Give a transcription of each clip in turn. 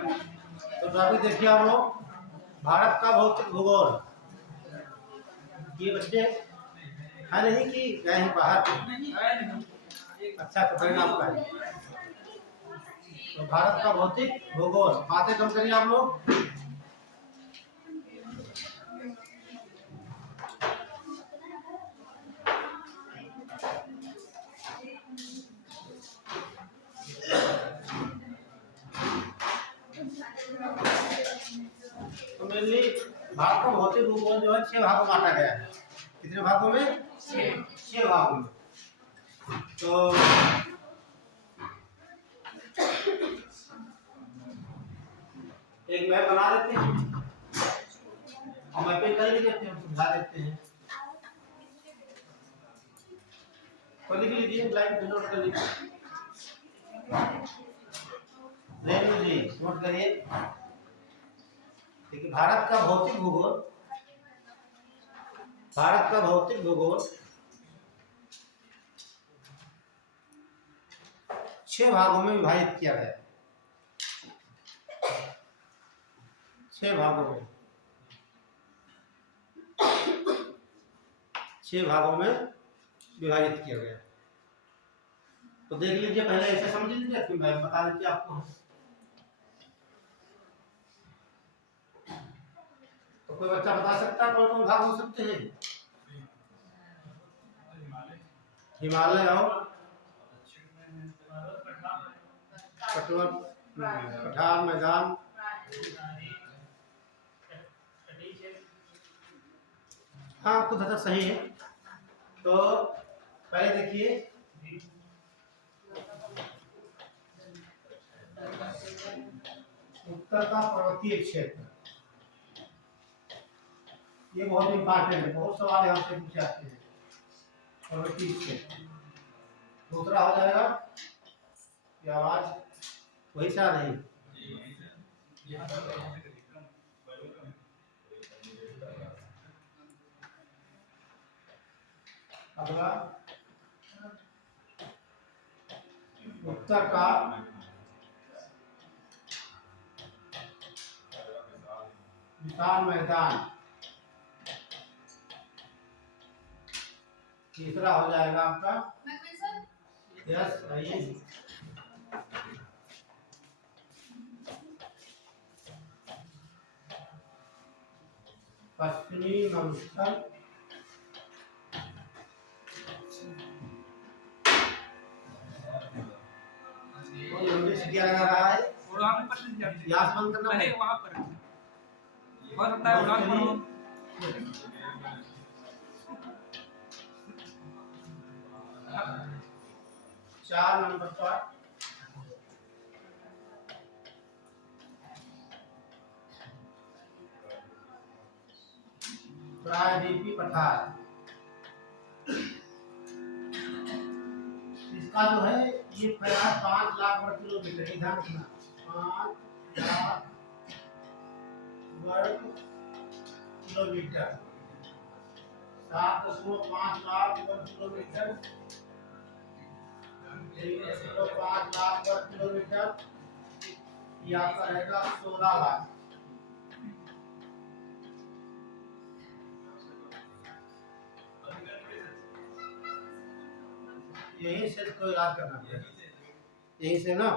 तो टॉपिक देखिए आप लोग, भारत का भौतिक भूगोल। ये बच्चे है नहीं कि गए हैं बाहर? अच्छा, तो परिणाम का है। तो भारत का भौतिक भूगोल, बातें कम करिए आप लोग। तो मेनली भारत का भौतिक भूगोल जो है 6 भागों में बांटा गया है। कितने भागों में? 6 भागों में। तो एक मैप बना देते हैं और मैपिंग कर ही देते हैं, समझा देते हैं। तो लिख लीजिए, लाइन नोट कर लीजिए, नोट करिए। देखिए, भारत का भौतिक भूगोल 6 भागों में विभाजित किया गया है। 6 भागों में 6 भागों में विभाजित किया गया। तो देख लीजिए, पहले ऐसे समझ लीजिए, फिर मैं बता देती आपको। तो कोई बच्चा बता सकता है कौन कौन भाग हो सकते हैं? हिमालय और पठार मैदान, हाँ कुछ हद तक सही है। तो पहले देखिए, उत्तर का पर्वतीय क्षेत्र, ये बहुत इंपॉर्टेंट है, बहुत सवाल यहाँ से पूछे जाते हैं। पर्वतीय क्षेत्र। दूसरा हो जाएगा, ये आवाज वही से आ रही? अगला, उत्तर का विशाल मैदान। तीसरा हो जाएगा आपका, यस आइए, पश्चिमी मरुस्थल। क्या लगा रहा है? याद बंद करना है वहां पर। चार नंबर पर प्रायद्वीपीय पठार। इसका जो है ये फैलाव 5 लाख वर्ग किलोमीटर, ध्यान रखना, 5 लाख वर्ग किलोमीटर, 7.5 लाख वर्ग किलोमीटर, 5 लाख वर्ग किलोमीटर, ये आपका रहेगा 16 लाख। यही से इसको याद करना है, यही से ना,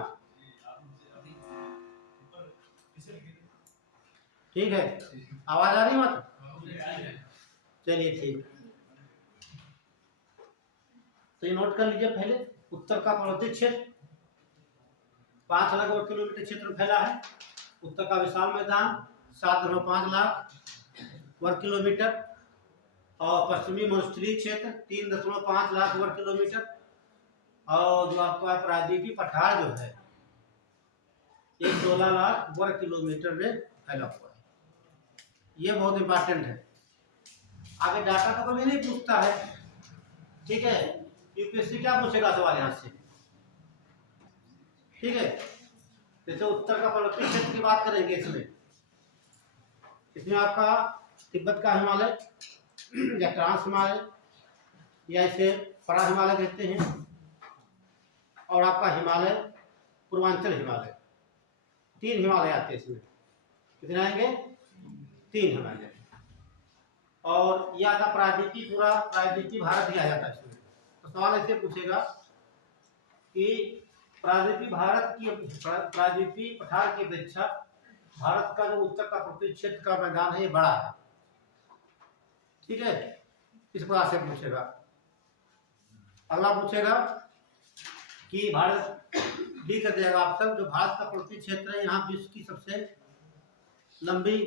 ठीक है। आवाज आ रही मत? चलिए ठीक। तो ये नोट कर लीजिए पहले, उत्तर का पर्वतीय क्षेत्र 5 लाख वर्ग किलोमीटर क्षेत्र में फैला है। उत्तर का विशाल मैदान 7.5 लाख वर्ग किलोमीटर, और पश्चिमी मरुस्थलीय क्षेत्र 3.5 लाख वर्ग किलोमीटर, और जो आपका प्रायद्वीपीय पठार जो है ये 16 लाख वर्ग किलोमीटर में फैला हुआ है। ये बहुत इंपॉर्टेंट है, आगे डाटा तो कभी नहीं पूछता है, ठीक है। यूपीएससी क्या पूछेगा सवाल यहाँ से, ठीक है। जैसे उत्तर का पर्वतीय क्षेत्र की बात करेंगे, इसमें आपका तिब्बत का हिमालय या ट्रांस हिमालय या इसे परा हिमालय कहते हैं, और आपका हिमालय पूर्वांचल हिमालय, 3 हिमालय आते हैं इसमें। कितने आएंगे? 3 हिमालय। और यह आता प्रायद्वीपीय, पूरा प्रायद्वीपीय भारत ही आ जाता है इसमें। तो सवाल ऐसे पूछेगा कि प्रायद्वीपीय भारत की, प्रायद्वीपीय पठार की अपेक्षा भारत का जो उत्तर का पृथ्वी क्षेत्र का मैदान है ये बड़ा है। ठीक है, इस प्रकार से पूछेगा। अगला पूछेगा कि भारत डी कर देगा ऑप्शन, जो भारत का पृथ्वी क्षेत्र है यहाँ विश्व की सबसे लंबी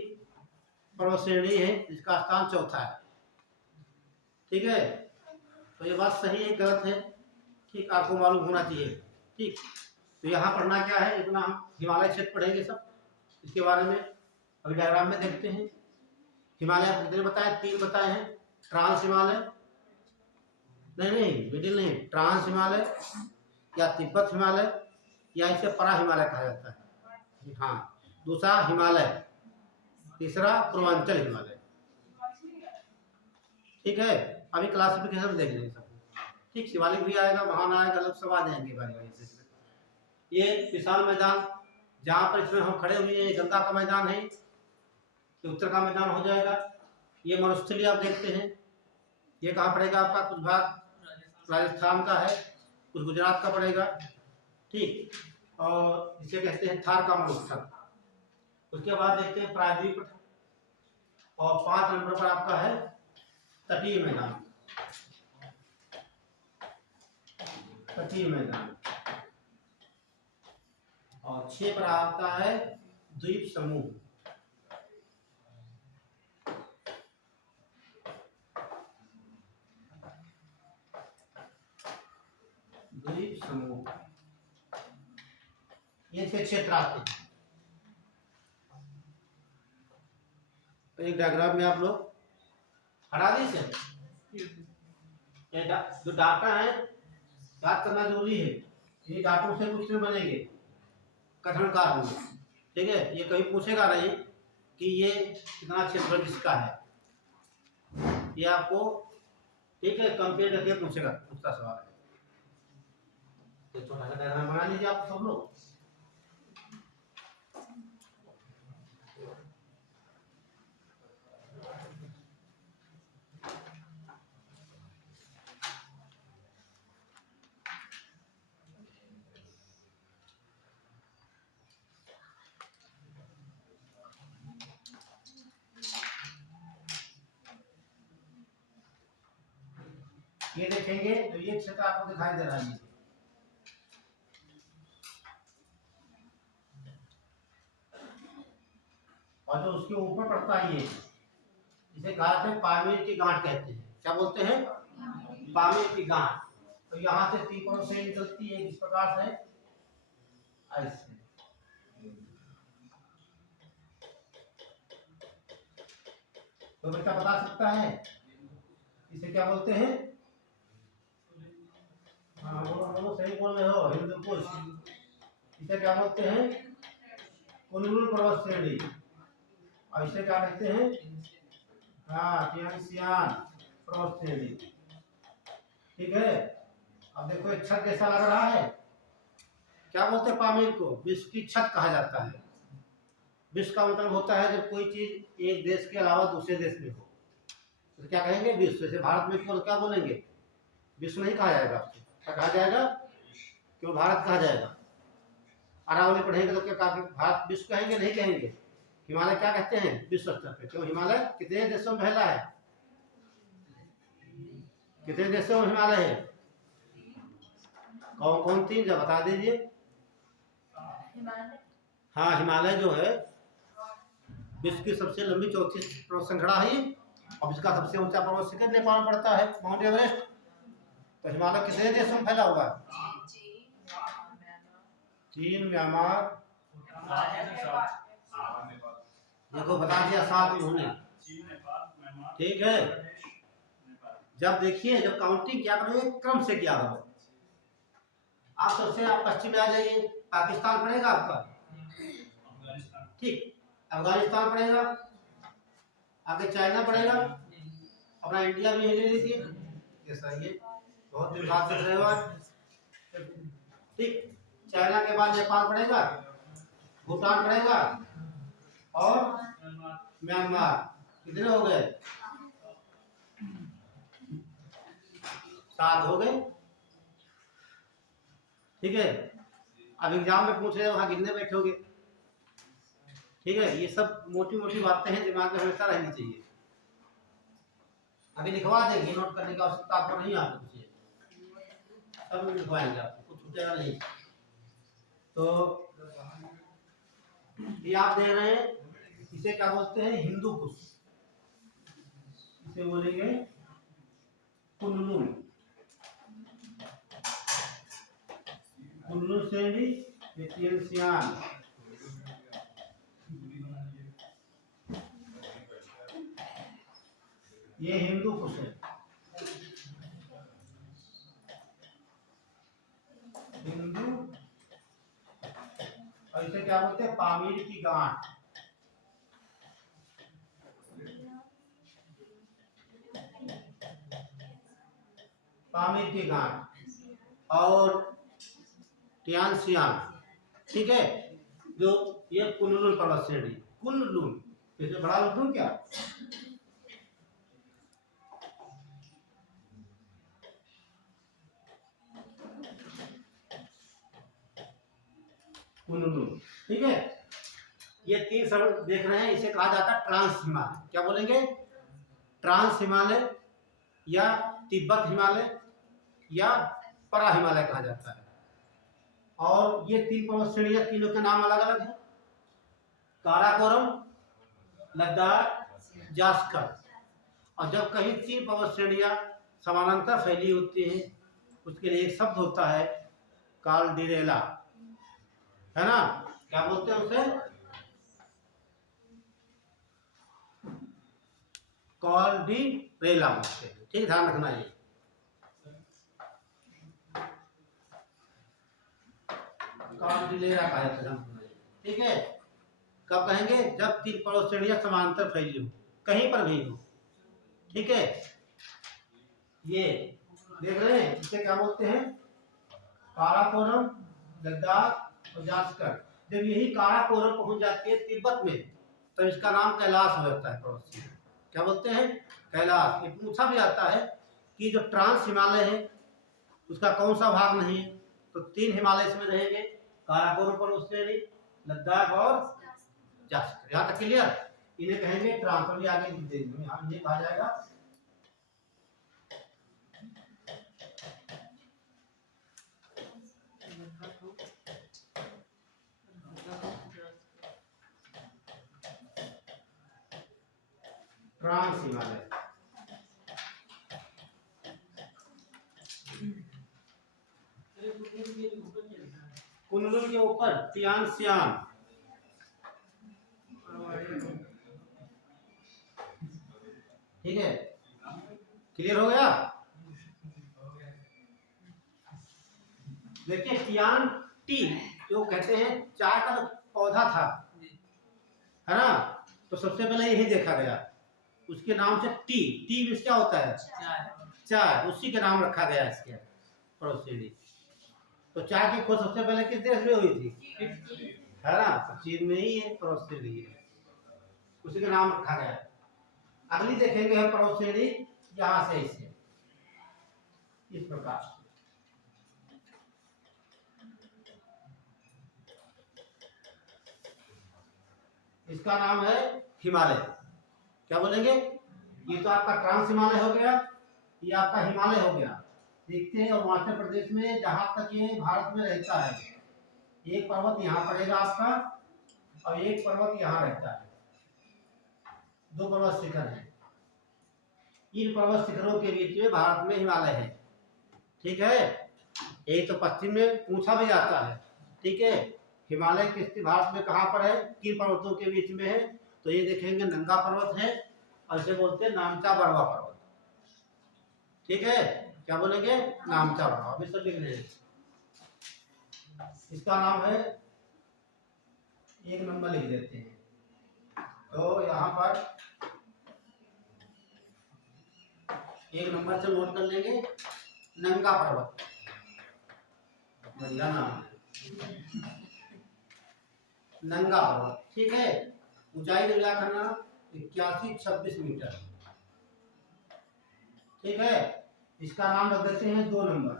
पर्वत श्रेणी है, जिसका स्थान चौथा है। ठीक है, तो ये बात सही है गलत है? ठीक, आपको मालूम होना चाहिए। ठीक, तो यहाँ पढ़ना क्या है, इतना हम हिमालय क्षेत्र पढ़ेंगे सब, इसके बारे में अभी डायग्राम में देखते हैं। हिमालय कितने बताए? 3 बताए हैं। ट्रांस हिमालय, नहीं मिडिल नहीं, ट्रांस हिमालय या तिब्बत हिमालय या इसे परा हिमालय कहा जाता है। हाँ, दूसरा हिमालय, तीसरा पूर्वांचल हिमालय। ठीक है, अभी क्लासिफिकेशन देख लेंगे सब। ठीक, शिवालिक भी आएगा, महान आएगा, लोग सब आ जाएंगे बारी बारी से। ये विशाल मैदान जहाँ पर इसमें हम खड़े हुए हैं, गंगा का मैदान है, ये उत्तर का मैदान हो जाएगा। ये मरुस्थली आप देखते हैं, ये कहाँ पड़ेगा आपका? कुछ भाग राजस्थान का है, कुछ गुजरात का पड़ेगा। ठीक, और इसे कहते हैं थार का मरुस्थल। उसके बाद देखते हैं प्रायद्वीप, और 5 नंबर पर आपका है तटीय मैदान। तटीय मैदान, और 6 पर आता है द्वीप समूह। द्वीप समूह, ये 6 क्षेत्र आते हैं। तो एक डायग्राम में आप लोग हटा दीजिए। जो डाटा है याद करना जरूरी है, ये डाटों से क्वेश्चन बनेंगे कथन कार्य में। ठीक है, ये कभी पूछेगा नहीं कि ये कितना क्षेत्र किसका है, ये आपको ठीक है कंपेयर करके पूछेगा, उसका सवाल है। तो छोटा सा डायग्राम बना लीजिए आप सब लोग। ये देखेंगे तो ये क्षेत्र आपको दिखाई दे रहा है, और जो उसके ऊपर पड़ता है ये, इसे कहते हैं पामीर की गांठ कहते हैं। क्या बोलते हैं? पामीर की गांठ। तो यहाँ से तीपरों से निकलती है इस प्रकार से, ऐसे। तो बेटा बता सकता है इसे क्या बोलते हैं? हाँ वो सही बोल रहे हो, हिंदू कुश। इसे क्या बोलते हैं? कुनलुन पर्वत श्रेणी। और इसे क्या कहते हैं? हाँ, तियानसियान पर्वत श्रेणी। ठीक है, अब देखो एक छत जैसा लग रहा है, क्या बोलते हैं पामीर को? विश्व की छत कहा जाता है। विश्व का मतलब होता है जब कोई चीज एक देश के अलावा दूसरे देश में हो, तो क्या कहेंगे? विश्व। जैसे भारत में केवल क्या बोलेंगे? विश्व नहीं कहा जाएगा, क्या कहा जाएगा? केवल भारत कहा जाएगा। अरावली पढ़ेंगे तो क्या कहा? भारत विश्व कहेंगे? नहीं कहेंगे। हिमालय क्या कहते हैं? विश्व स्तर पे। क्यों? हिमालय कितने देशों में फैला है? कितने देशों में हिमालय है? कौन कौन 3 जब बता दीजिए। हाँ, हिमालय जो है विश्व की सबसे लंबी 34 पर्वत श्रृंखला है ये, और इसका सबसे ऊंचा पर्वत शिखर नेपाल में पड़ता है, माउंट एवरेस्ट। तो हिमालय कितने देशों में फैला हुआ है? 3, म्यांमार, देखो बता दिया 7 उन्होंने। ठीक है, जब देखिए जब काउंटिंग क्या करोगे क्रम से क्या करो। आप सबसे आप पश्चिम में आ जाइए, पाकिस्तान पड़ेगा आपका, ठीक, अफगानिस्तान पड़ेगा, आगे चाइना पड़ेगा, अपना इंडिया भी ले लीजिए, कैसा ये बहुत दिन बाद से रहे। ठीक, चाइना के बाद नेपाल पड़ेगा, भूटान पड़ेगा और म्यांमार। कितने हो गए? 7 हो गए। ठीक है, अब एग्जाम में पूछ रहे हो वहां कितने बैठोगे। ठीक है, ये सब मोटी मोटी बातें हैं, दिमाग में हमेशा रहनी चाहिए। अभी लिखवा देंगे, नोट करने की आवश्यकता आपको नहीं आपको कुछ सब लिखवाएंगे, आपको कुछ छूटेगा नहीं। तो ये आप दे रहे हैं, इसे क्या बोलते हैं? हिंदू कुश। इसे बोलेंगे कुनलुन। कुनलुन श्रेणी एशियन। ये हिंदू कुश है। हिंदू, और इसे क्या बोलते हैं? पामीर की गांठ। पामीर की गांठ और टियानसियान। ठीक है, जो ये कुनलुन पर्वत श्रेणी, कुनलुन, इसे बड़ा लिख दूं क्या? कुनलुन। ठीक है, ये 3 शब्द देख रहे हैं, इसे कहा जाता है ट्रांस हिमालय। क्या बोलेंगे? ट्रांस हिमालय या तिब्बत हिमालय या परा हिमालय कहा जाता है। और ये 3 पर्वत श्रेणियां, तीनों के नाम अलग अलग है। काराकोरम, लद्दाख, जास्कर। और जब कहीं 3 पर्वत श्रेणियां समानांतर फैली होती हैं, उसके लिए एक शब्द होता है कालडेरेला, है ना? क्या बोलते हैं उसे? कालडेरेला बोलते हैं। ठीक, ध्यान रखना ये। कालडेरेला कहा जाता है। ठीक है, कब कहेंगे? जब 3 पर्वत श्रेणियां समांतर फैली हो, कहीं पर भी हो। ठीक है, ये देख रहे हैं, इसे क्या बोलते हैं? काराकोरम, लद्दाख और जास्कर। जब यही काराकोरम पहुंच जाती है तिब्बत में, तो इसका नाम कैलाश हो जाता है पर्वत श्रेणी। क्या बोलते हैं? कैलाश। ये पूछा भी आता है कि जो ट्रांस हिमालय है उसका कौन सा भाग नहीं है, तो 3 हिमालय इसमें रहेंगे, काराकोरम पर्वत श्रेणी, लद्दाख और जास्कर। यहाँ तक क्लियर? इन्हें कहेंगे ट्रांस। और आगे लिख देंगे, यहाँ ये कहा जाएगा ट्रांस हिमालय। कुनलुन के ऊपर टियानसियान। ठीक है, क्लियर हो गया? देखिए टियान टी, जो कहते हैं चाय का पौधा था, है ना? तो सबसे पहले यही देखा गया, उसके नाम से टी। टी में क्या होता है? चाय। उसी के नाम रखा गया इसके पर्वत श्रेणी। तो चाय की खोज सबसे पहले किस देश में हुई थी? है ना? तो चीन में ही है पर्वत श्रेणी, उसी का नाम रखा गया। अगली देखेंगे हम पर्वत श्रेणी यहाँ से इसे इस प्रकार। इसका नाम है हिमालय। क्या बोलेंगे? ये तो आपका ट्रांस हिमालय हो गया, ये आपका हिमालय हो गया। देखते हैं अरुणाचल प्रदेश में जहां तक ये भारत में रहता है, एक पर्वत यहाँ पड़ेगा आपका और एक पर्वत यहाँ रहता है। 2 पर्वत शिखर है, इन पर्वत शिखरों के बीच में भारत में हिमालय है। ठीक है, एक तो पश्चिम में पूछा भी जाता है। ठीक है, हिमालय किस भारत में कहाँ पर है, किन पर्वतों के बीच में है? तो ये देखेंगे नंगा पर्वत है और इसे बोलते हैं नामचा बड़वा पर्वत। ठीक है, क्या बोलेंगे? नामचा बड़वा। अभी सब लिख रहे हैं। इसका नाम है, 1 नंबर लिख देते हैं। तो यहाँ पर 1 नंबर से नोट कर लेंगे, नंगा पर्वत। बढ़िया नाम है, नंगा पर्वत, ठीक है। ऊंचाई क्या करना, 8126 मीटर, ठीक है। इसका नाम रख देते हैं 2 नंबर,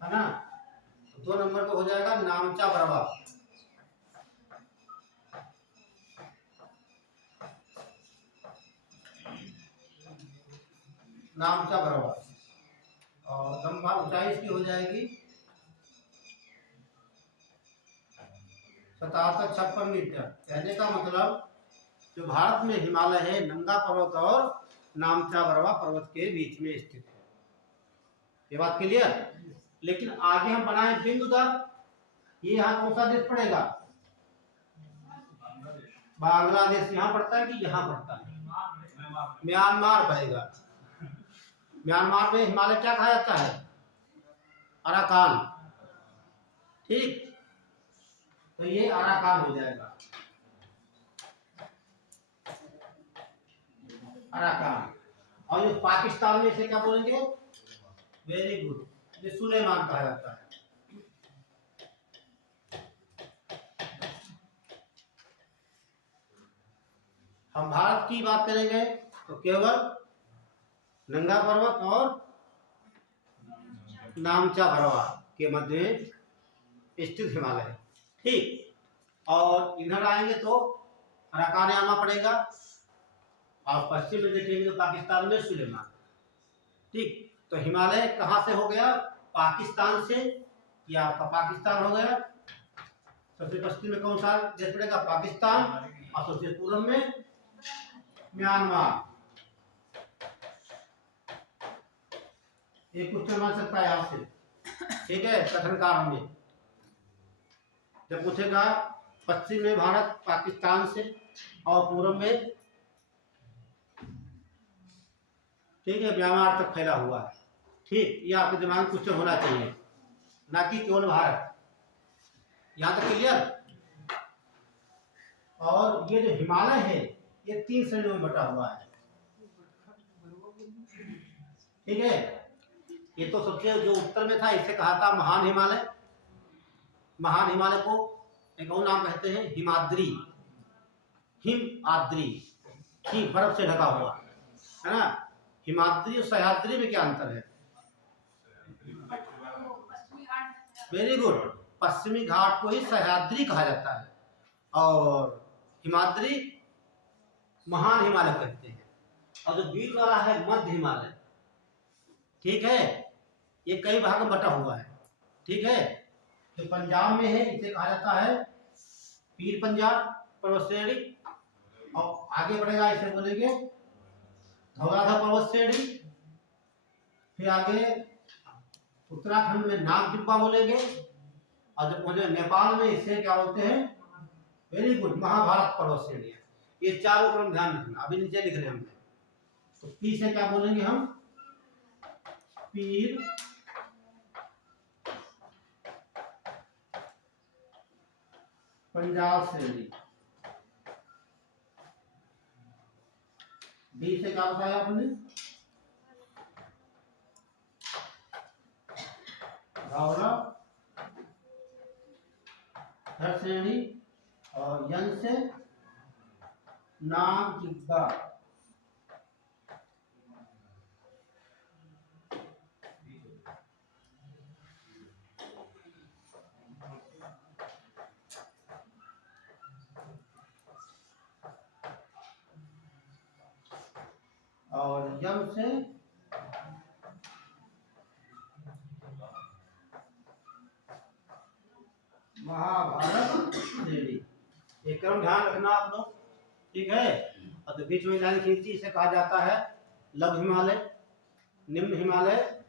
है ना। 2 नंबर को हो जाएगा नामचा बरवा। नामचा बरवा और लंबा ऊंचाई इसकी हो जाएगी 7756 मीटर। कहने का मतलब जो भारत में हिमालय है, नंगा पर्वत और नामचा बरवा पर्वत के बीच में स्थित है। ये बात क्लियर। लेकिन आगे हम बनाए बिंदुदार, ये यहाँ कौन सा देश पड़ेगा? बांग्लादेश यहाँ पड़ता है कि यहाँ पड़ता है? म्यांमार पड़ेगा। म्यांमार में हिमालय क्या कहा जाता है? अराकान, ठीक। तो ये अराकान हो जाएगा, अराकान। और ये पाकिस्तान में इसे क्या बोलेंगे? वेरी गुड, ये सुलेमान कहा जाता है। हम भारत की बात करेंगे तो केवल नंगा पर्वत और नामचा बरवा के मध्य स्थित हिमालय, ठीक। और इधर आएंगे तो अराकान आना पड़ेगा, और पश्चिम में देखेंगे तो पाकिस्तान में सुलेमान, ठीक। तो हिमालय कहाँ से हो गया? पाकिस्तान से। ये आपका पाकिस्तान हो गया। सबसे पश्चिम में कौन सा देश पड़ेगा? पाकिस्तान। और सबसे पूर्व में म्यांमार। एक क्वेश्चन बन सकता है यहाँ से, ठीक है, कथन काल में जब पूछेगा पश्चिम में भारत पाकिस्तान से और पूर्व में, ठीक है, म्यांमार तक फैला हुआ है, ठीक। ये आपके दिमाग में क्वेश्चन होना चाहिए, ना कि केवल भारत। यहाँ तक क्लियर। और ये जो हिमालय है ये 3 श्रेणियों में बटा हुआ है, ठीक है। ये तो सबसे जो उत्तर में था इसे कहा था महान हिमालय। महान हिमालय को एक और नाम कहते हैं हिमाद्री, हिम आद्री, ठीक, बर्फ से ढका हुआ, है ना। हिमाद्री और सह्याद्री में क्या अंतर है? वेरी गुड, पश्चिमी घाट को ही सह्याद्री कहा जाता है और हिमाद्री महान हिमालय कहते हैं। और जो बीच वाला है मध्य हिमालय, ठीक है, ये कई भाग में बटा हुआ है, ठीक है। जो पंजाब में है इसे कहा जाता है पीर पंजाब पर्वत श्रेणी, और आगे बढ़ेगा इसे बोलेंगे धौलाधर पर्वत श्रेणी। फिर आगे उत्तराखंड में नागदिब्बा बोलेंगे, और जब पहुंचे नेपाल में इसे क्या बोलते हैं? वेरी गुड, महाभारत पर्वत श्रेणी। ये चारों क्रम ध्यान रखना, अभी नीचे लिख रहे हैं हमने। तो पी से क्या बोलेंगे हम? पीर पंजाब श्रेणी। डी से क्या बताया आपने? धौलाधर श्रेणी। और यन से नागदिब्बा। और यम से महाभारत श्रेणी। ये क्रम ध्यान रखना आप लोग, ठीक है। और तो बीच में लाइन खींची, इसे कहा जाता है लघु हिमालय, निम्न हिमालय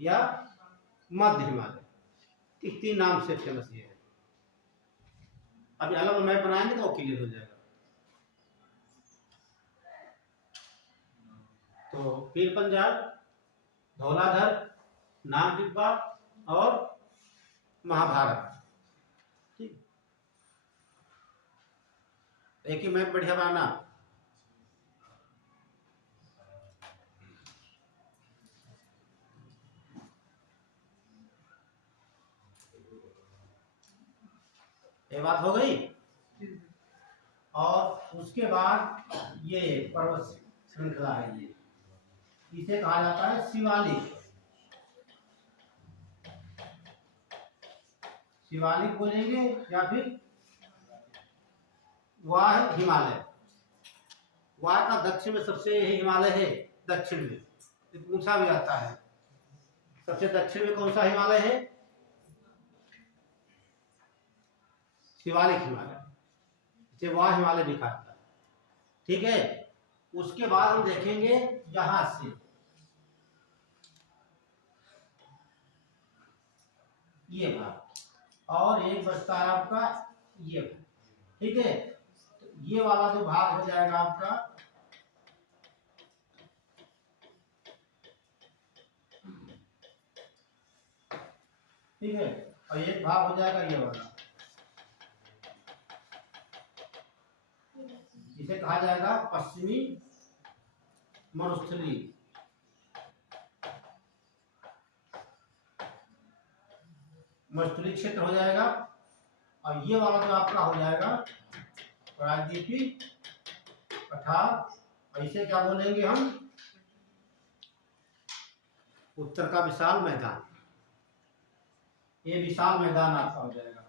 या मध्य हिमालय, 3 नाम से फेमस ये है। अभी अलग मैप बनाएंगे तो क्लियर हो जाएगा। तो पीर पंजाब, धौलाधर, नागदिब्बा और महाभारत, ठीक। एक ही मैप बढ़िया बनाना। ये बात हो गई। और उसके बाद ये पर्वत श्रृंखला है, ये इसे कहा जाता है शिवालिक। शिवालिक बोलेंगे या फिर वह है हिमालय। वह का दक्षिण में सबसे हिमालय है, दक्षिण में पूछा भी आता है। सबसे दक्षिण में कौन सा हिमालय है? शिवालिक हिमालय, इसे वह हिमालय भी कहा जाता है। ठीक है, उसके बाद हम देखेंगे यहां से ये भाग, और एक बचता है आपका ये भाग। ठीक है, तो ये वाला जो भाग हो जाएगा आपका, ठीक है, और एक भाग हो जाएगा ये वाला, इसे कहा जाएगा पश्चिमी मरुस्थलीय। मरुस्थलीय क्षेत्र हो जाएगा। और ये वाला जो आपका हो जाएगा प्रायद्वीपीय पठार। इसे क्या बोलेंगे हम? उत्तर का विशाल मैदान। ये विशाल मैदान आपका हो जाएगा।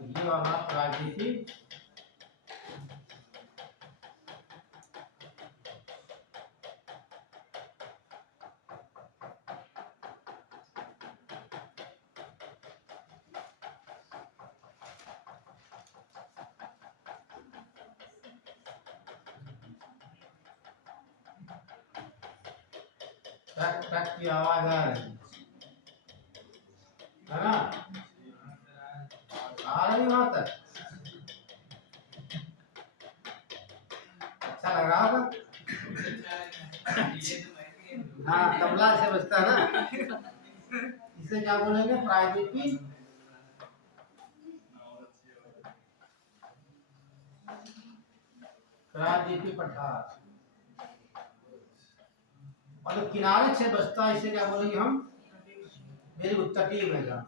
ये वाला प्रायद्वीपीय टक टक की आवाज आ रही है ना? आ रही वहां तक? अच्छा लग रहा होगा। हाँ, तबला से बजता है ना। इसे क्या बोलेंगे? प्रायद्वीपीय पठार। और जो किनारे से बचता है इसे क्या बोलेंगे हम? मेरी उत्तरीय मैदान।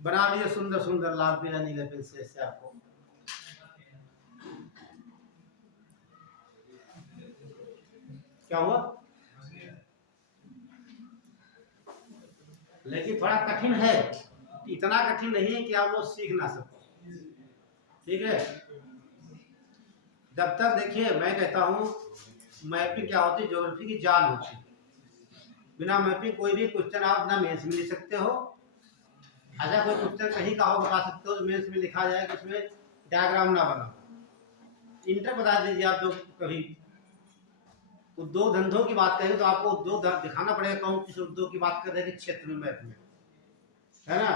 बना दिए सुंदर सुंदर लाल पीला नीले पेंसिल से आपको। क्या हुआ? लेकिन थोड़ा कठिन है, इतना कठिन नहीं है कि आप लोग सीख ना सको। ठीक है, जब तक देखिए मैं कहता हूँ मैपिंग क्या होती है, ज्योग्राफी की जान होती है। बिना मैपिंग कोई भी क्वेश्चन आप ना मेंस में लिख सकते हो। अच्छा, कोई क्वेश्चन कहीं का हो बता सकते हो तो मेंस में लिखा जाए कि उसमें डायग्राम ना बना। इंटर बता दीजिए आप। जो कभी उद्योग धंधों की बात करें तो आपको उद्योग दिखाना पड़ेगा कौन किस उद्योग की बात कर रहे हैं क्षेत्र में, मैप में, है ना?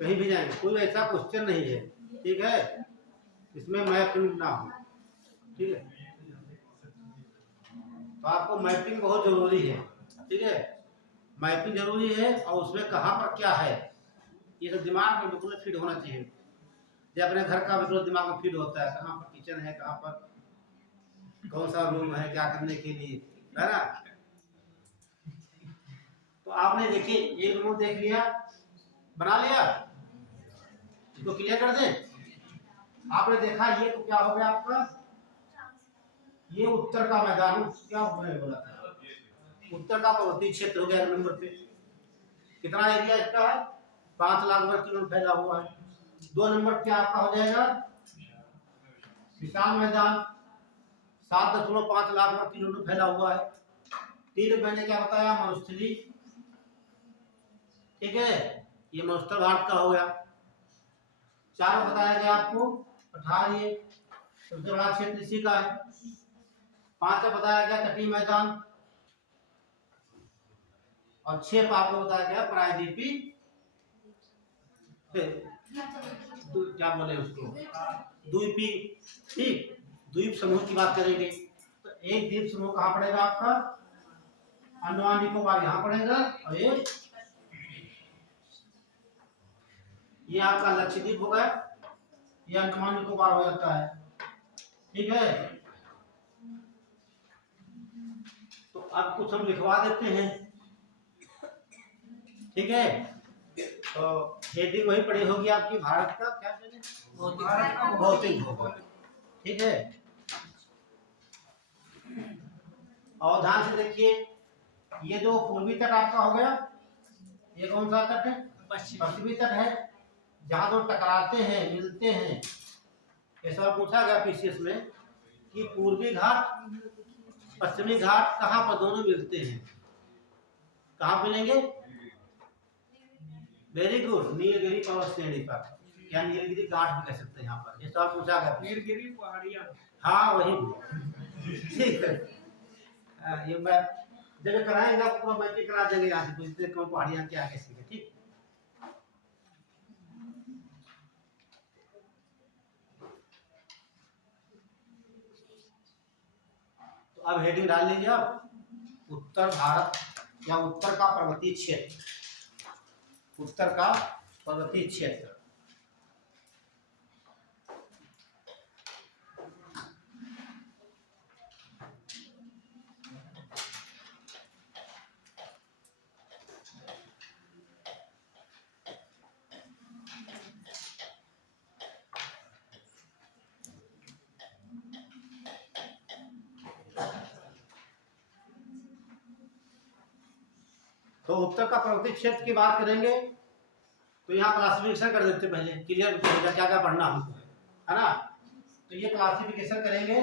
कहीं भी जाएंगे कोई ऐसा क्वेश्चन नहीं है, ठीक है, इसमें मैपिंग ना हो। ठीक है, तो आपको मैपिंग बहुत जरूरी है। ठीक है, मैपिंग जरूरी है। और उसमें कहाँ पर क्या है ये सब दिमाग में बिल्कुल फिट होना चाहिए। जब अपने घर का बिल्कुल दिमाग में फिट होता है, कहाँ पर किचन है, कहाँ पर कौन सा रूम है, क्या करने के लिए, है ना? तो आपने देखिए एक रूम देख लिया, बना लिया, इसको क्लियर कर दे। आपने देखा ये तो क्या हो गया आपका? ये उत्तर का मैदान क्या बोला था? उत्तर का पर्वतीय क्षेत्र हो गया नंबर पे। कितना एरिया इसका है? 5 लाख वर्ग किलोमीटर फैला हुआ है। 2 नंबर क्या आपका हो जाएगा? विशाल मैदान 7.5 लाख वर्ग किलोमीटर फैला हुआ है। 3 मैंने क्या बताया? मरुस्थलीय। ठीक है, ये मरुस्थल भारत का हो गया। 4 बताया गया आपको पठार, ये सबसे बड़ा क्षेत्र इसी का है। 5 बताया गया तटीय मैदान। और 6 आपको बताया गया प्रायद्वीपीय, क्या बोले उसको, द्वीपीय। ठीक, द्वीप समूह की बात करेंगे तो एक द्वीप समूह कहाँ पड़ेगा आपका? अंडमान निकोबार यहाँ पड़ेगा। और एक ये आपका लक्षद्वीप हो गया, ये अंडमान निकोबार हो जाता है। ठीक है, तो अब कुछ हम लिखवा देते हैं। ठीक है, तो हेडिंग वही पड़ी होगी आपकी, भारत का क्या भौतिक भूगोल। ठीक है, और ध्यान से देखिए, ये जो पूर्वी तट आपका हो गया, ये कौन सा तट है? पश्चिमी तट है, जहां दो टकराते हैं, मिलते हैं। ये सवाल पूछा गया पीसीएस में कि पूर्वी घाट पश्चिमी घाट कहाँ पर दोनों मिलते हैं, कहाँ मिलेंगे? वेरी गुड, नीलगिरी पर्वत श्रेणी पर, या नीलगिरी घाट भी कह सकते हैं यहाँ पर। ये सवाल पूछा गया, नीलगिरी पहाड़ियाँ। हाँ वही। ठीक है, ये मैं जब कराएंगे आपको मैपिंग करा देंगे यहाँ से, पूछते कौन पहाड़ियाँ क्या कैसी है। ठीक, तो अब हेडिंग डाल लीजिए आप, उत्तर भारत या उत्तर का पर्वतीय क्षेत्र, उत्तर का पर्वतीय क्षेत्र। तो उत्तर का पर्वतीय क्षेत्र की बात करेंगे तो यहाँ क्लासिफिकेशन कर देते पहले, क्लियर रहेगा क्या क्या पढ़ना हमको, है ना। तो ये क्लासिफिकेशन करेंगे,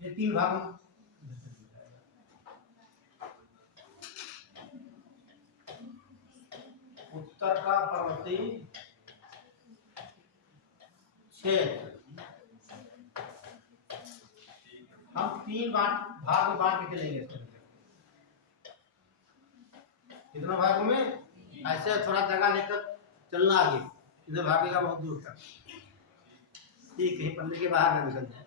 ये 3 भाग में। उत्तर का पर्वतीय क्षेत्र हम 3 भाग में बांट के चलेंगे। कितना भागों में? ऐसे थोड़ा जगह लेकर चलना आगे, इधर भागेगा बहुत दूर तक। ठीक है, पन्ने के बाहर न निकल जाए।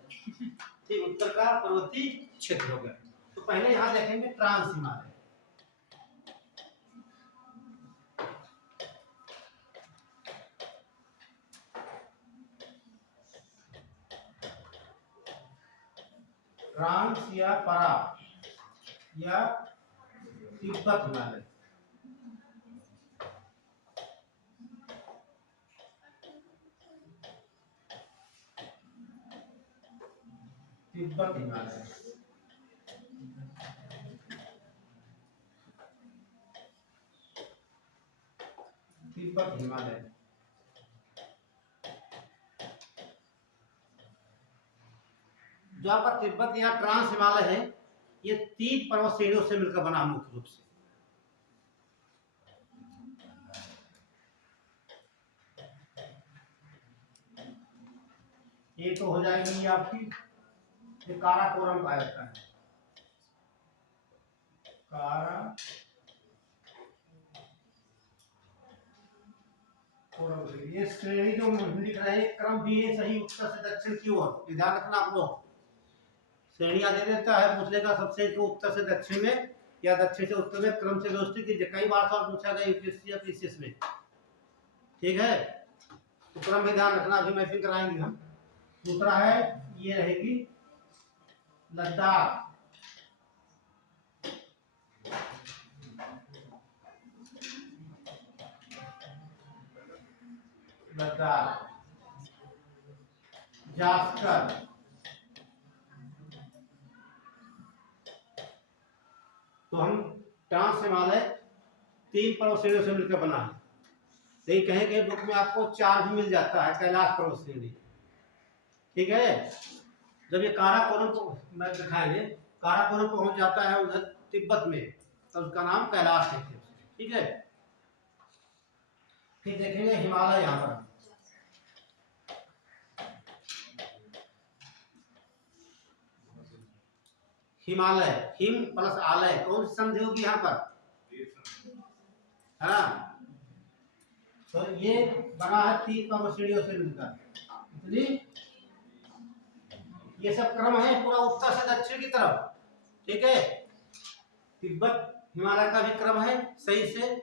ठीक, उत्तर का पर्वतीय क्षेत्र हो गया। तो पहले यहाँ देखेंगे ट्रांस हिमालय। ट्रांस या परा या तिब्बत हिमालय, तिब्बत हिमालय। तिब्बत हिमालय जो आपका तिब्बत या ट्रांस हिमालय है, ये 3 पर्वत श्रेणियों से मिलकर बना मुख्य रूप से। ये तो हो जाएगी आपकी, ये काराकोरम पाया जाता है, काराकोरम। ये श्रेणी जो लिख रहे हैं, क्रम भी है सही, उत्तर से दक्षिण की ओर, ध्यान रखना आप लोग। श्रेणियां दे देता है, पूछ लेगा सबसे जो उत्तर से दक्षिण में या दक्षिण से उत्तर में क्रम से व्यवस्थित, कई बार सवाल पूछा गया यूपीएससी या पीसीएस में। ठीक है, तो क्रम में ध्यान रखना, अभी मैपिंग कराएंगे हम। दूसरा है, ये रहेगी लद्दाख, लद्दाख, जास्कर, तो हम ट्रांस हिमालय 3 पर्वत श्रेणियों से मिलकर बना है। लेकिन कहेंगे बुक में आपको 4 भी मिल जाता है, कैलाश पर्वत श्रेणी। ठीक है, जब ये काराकोरम को मैं दिखाएंगे, काराकोरम पहुंच जाता है उधर तिब्बत में, तो उसका नाम कैलाश है। ठीक है, फिर देखेंगे हिमालय, यहाँ पर हिमालय, हिम प्लस आलय, कौन सी संधि होगी यहाँ पर? हाँ, तो ये बना है 3 पर्वत श्रेणियों से मिलकर। इतनी ये सब क्रम है पूरा उत्तर से दक्षिण की तरफ। ठीक है, तिब्बत हिमालय का भी क्रम है सही से,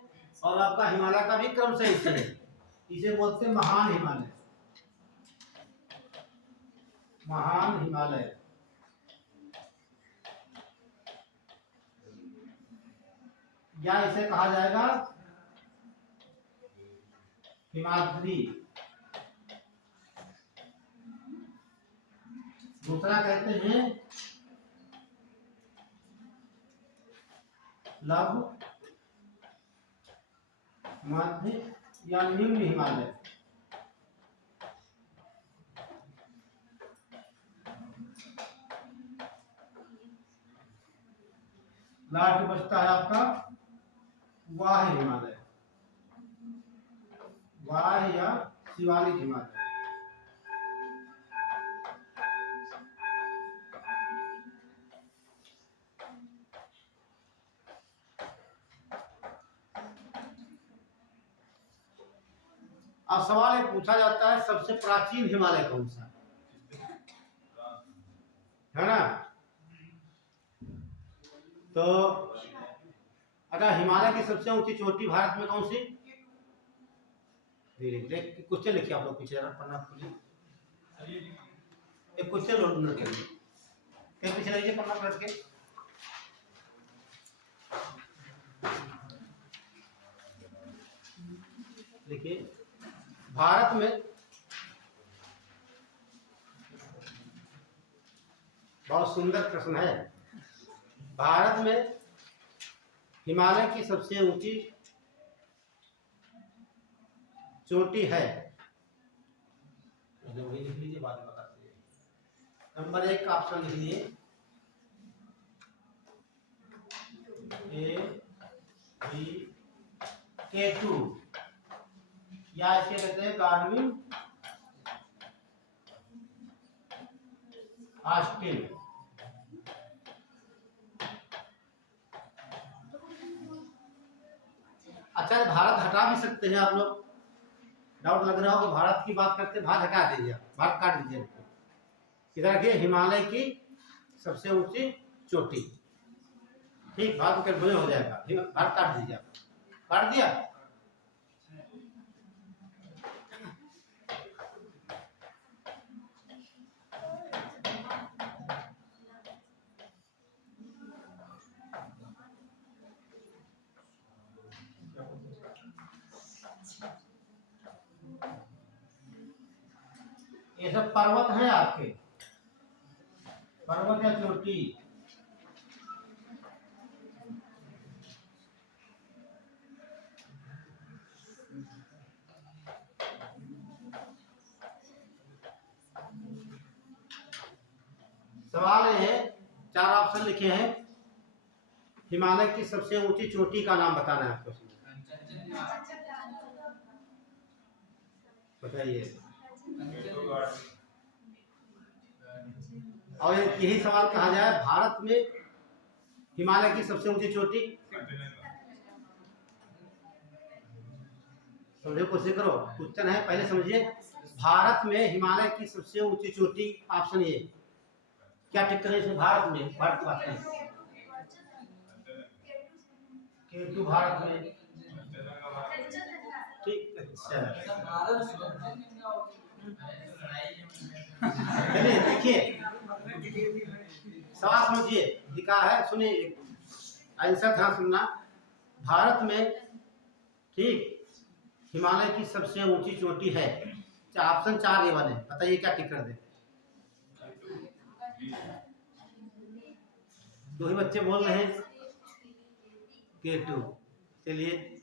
और आपका हिमालय का भी क्रम सही से। इसे बोलते हैं महान हिमालय। महान हिमालय, या इसे कहा जाएगा हिमाद्री। दूसरा कहते हैं लघु मध्य या निम्न हिमालय। लास्ट बचता है आपका वाह हिमालय, वाह या शिवालिक हिमालय। अब सवाल ये पूछा जाता है सबसे प्राचीन हिमालय कौन सा है ना। तो अगर हिमालय की सबसे ऊंची चोटी भारत में कौन सी, क्वेश्चन लिखिए आप लोग पीछे पन्ना खोलिए, एक क्वेश्चन नोट करिए, क्या पीछे लीजिए पन्ना पलट के। देखिए भारत में बहुत सुंदर प्रश्न है। भारत में हिमालय की सबसे ऊंची चोटी है, वही लिख लीजिए, बाद में बताते हैं। नंबर 1 का ऑप्शन लिख लीजिए, K2 या इसे कहते हैं गार्डविन ऑस्टिन। अच्छा भारत हटा भी सकते हैं आप लोग, डाउट लग रहा हो तो भारत की बात करते, भारत हटा दीजिए, भारत काट दीजिए, इधर रखिए हिमालय की सबसे ऊंची चोटी। ठीक, भारत के बने हो जाएगा, भारत काट दीजिए, काट दिया। ये सब पर्वत हैं आपके, पर्वत या चोटी। सवाल है, 4 ऑप्शन लिखे हैं, हिमालय की सबसे ऊंची चोटी का नाम बताना है आपको, बताइए। और यही सवाल कहा जाए, भारत में हिमालय की सबसे ऊंची चोटी, समझो, कोशिश करो, क्वेश्चन है पहले समझिए। भारत में हिमालय की सबसे ऊंची चोटी, ऑप्शन ए, क्या टिक करें इसमें, भारत में, भारत की बात करें, K2 भारत में, ठीक, अच्छा देखिए सवाल समझिए, लिखा है, सुनिए आंसर ध्यान सुनना। भारत में, ठीक, हिमालय की सबसे ऊंची चोटी है, ऑप्शन 4 ये वाले, बताइए क्या टिक कर दे। 2 ही बच्चे बोल रहे हैं K2, चलिए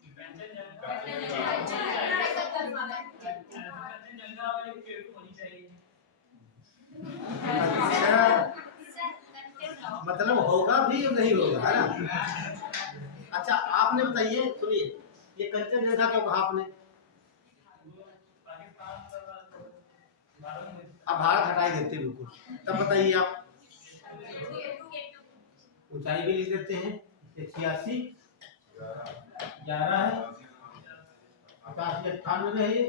अच्छा, मतलब होगा भी और नहीं होगा, है ना। अच्छा आपने बताइए, सुनिए, ये कंचनजंगा क्यों कहा आपने, अब भारत हटाई देते बिल्कुल, तब बताइए आप। ऊंचाई भी लिख देते हैं, 86 11 है, 88 98 है ये,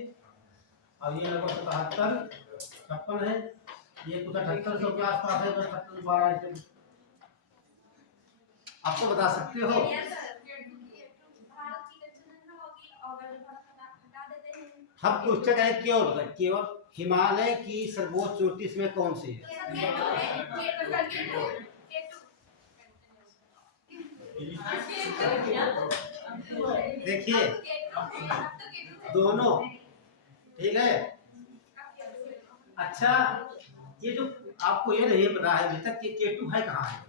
और ये लगभग 77 56 है, ये कुछ 7800 के आसपास है, 78 12 ऐसे आप तो बता सकते हो। हम क्वेश्चन है केवल केवल हिमालय की सर्वोच्च चोटी इसमें कौन सी है? देखिए दोनों ठीक है। अच्छा ये जो आपको ये नहीं पता है अभी तक कि केटू है कहाँ है?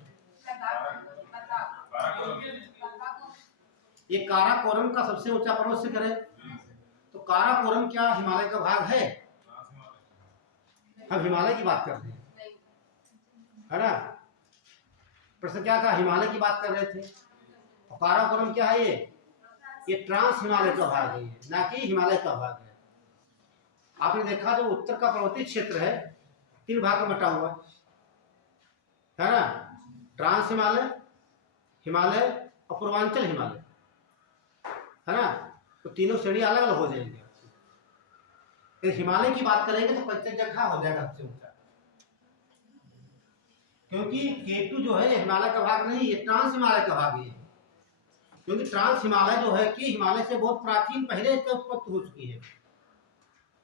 ये काराकोरम का सबसे ऊंचा पर्वत शिखर है। तो काराकोरम क्या हिमालय का भाग है? हम हिमालय की बात कर रहे हैं, है ना? प्रश्न क्या था? हिमालय की बात कर रहे थे। और काराकोरम क्या है? ये ट्रांस हिमालय का भाग है, ना कि हिमालय का भाग है। आपने देखा जो उत्तर का पर्वतीय क्षेत्र है 3 भाग में बटा हुआ है ना? ट्रांस हिमालय, हिमालय और पूर्वांचल हिमालय, है ना? तो तीनों श्रेणी अलग अलग हो जाएंगे। तो हिमालय की बात करेंगे तो कंचनजंगा हो जाएगा सबसे ऊंचा, क्योंकि केटू जो है हिमालय का भाग नहीं, ये ट्रांस हिमालय का भाग है। क्योंकि ट्रांस हिमालय जो है कि हिमालय से बहुत प्राचीन पहले इसका उत्पत्ति हो चुकी है।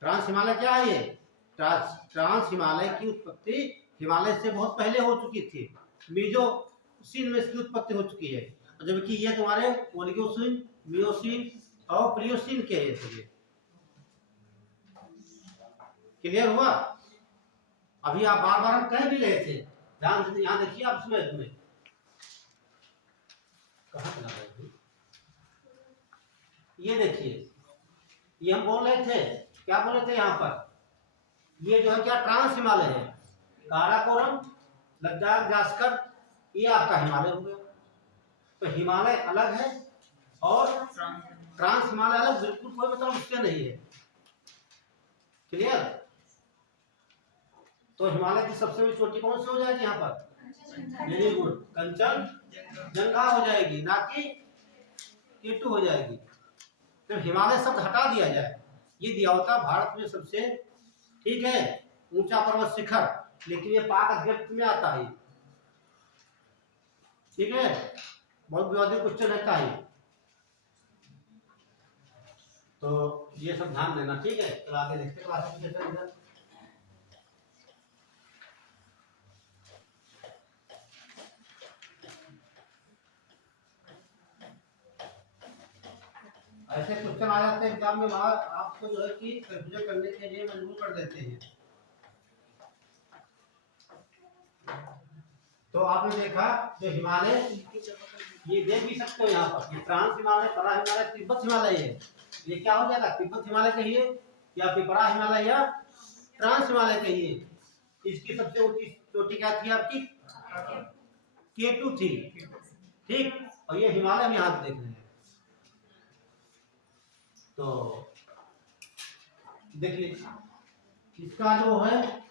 ट्रांस हिमालय क्या है? ये ट्रांस हिमालय की उत्पत्ति हिमालय से बहुत पहले हो चुकी थी। मीजोसीन में इसकी उत्पत्ति हो चुकी है, जबकि ये तुम्हारे ओलिगोसीन, मियोसीन और प्लियोसीन के है सभी। क्लियर हुआ? अभी आप बार बार हम कह भी रहे थे, ध्यान से यहाँ देखिए आप इसमें कहाँ चला गया? ये देखिए, ये हम बोल रहे थे, क्या बोल रहे थे यहाँ पर? ये जो है क्या ट्रांस हिमालय है। काराकोरम, लद्दाख, जास्कर, ये आपका हिमालय हो गया। तो हिमालय अलग है और ट्रांस हिमालय अलग, बिल्कुल कोई मतलब उसके नहीं है। क्लियर? तो हिमालय की सबसे बड़ी चोटी कौन सी हो जाएगी यहाँ पर? वेरी गुड, कंचनजंगा हो जाएगी, ना कि केटू हो जाएगी। तो हिमालय शब्द हटा दिया जाए, ये दिया होता भारत में सबसे ठीक है ऊंचा पर्वत शिखर, लेकिन ये पाक अध्यक्ष में आता है। ठीक है, बहुत विवादित क्वेश्चन रहता है, तो ये सब ध्यान देना। ठीक है, तो आगे देखते हैं। ऐसे क्वेश्चन आ जाते हैं एग्जाम में, वहां आपको जो है कि कंफ्यूजन करने के लिए मजबूर कर देते हैं। तो आपने देखा जो हिमालय, ये देख भी सकते हो यहाँ पर, ये ट्रांस हिमालय, बड़ा हिमालय, तिब्बत हिमालय है। ये क्या हो जाएगा? तिब्बत हिमालय कहिए या फिर बड़ा हिमालय या ट्रांस हिमालय कहिए। इसकी सबसे ऊंची चोटी क्या थी आपकी? केटू थी। ठीक, और ये हिमालय हम यहाँ देख रहे हैं। तो देखिए इसका जो है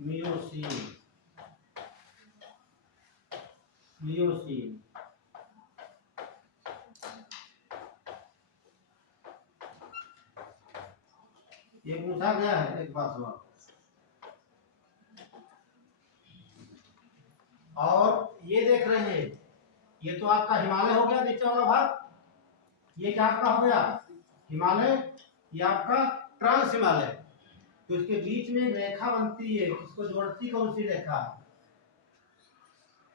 मियोसीन, मियोसीन ये पूछा गया है एक बार सवाल। और ये देख रहे हैं, ये तो आपका हिमालय हो गया नीचे वाला भाग। ये क्या आपका हो गया? हिमालय। ये आपका ट्रांस हिमालय। तो इसके बीच में एक रेखा बनती है, इसको जोड़ती कौन सी रेखा?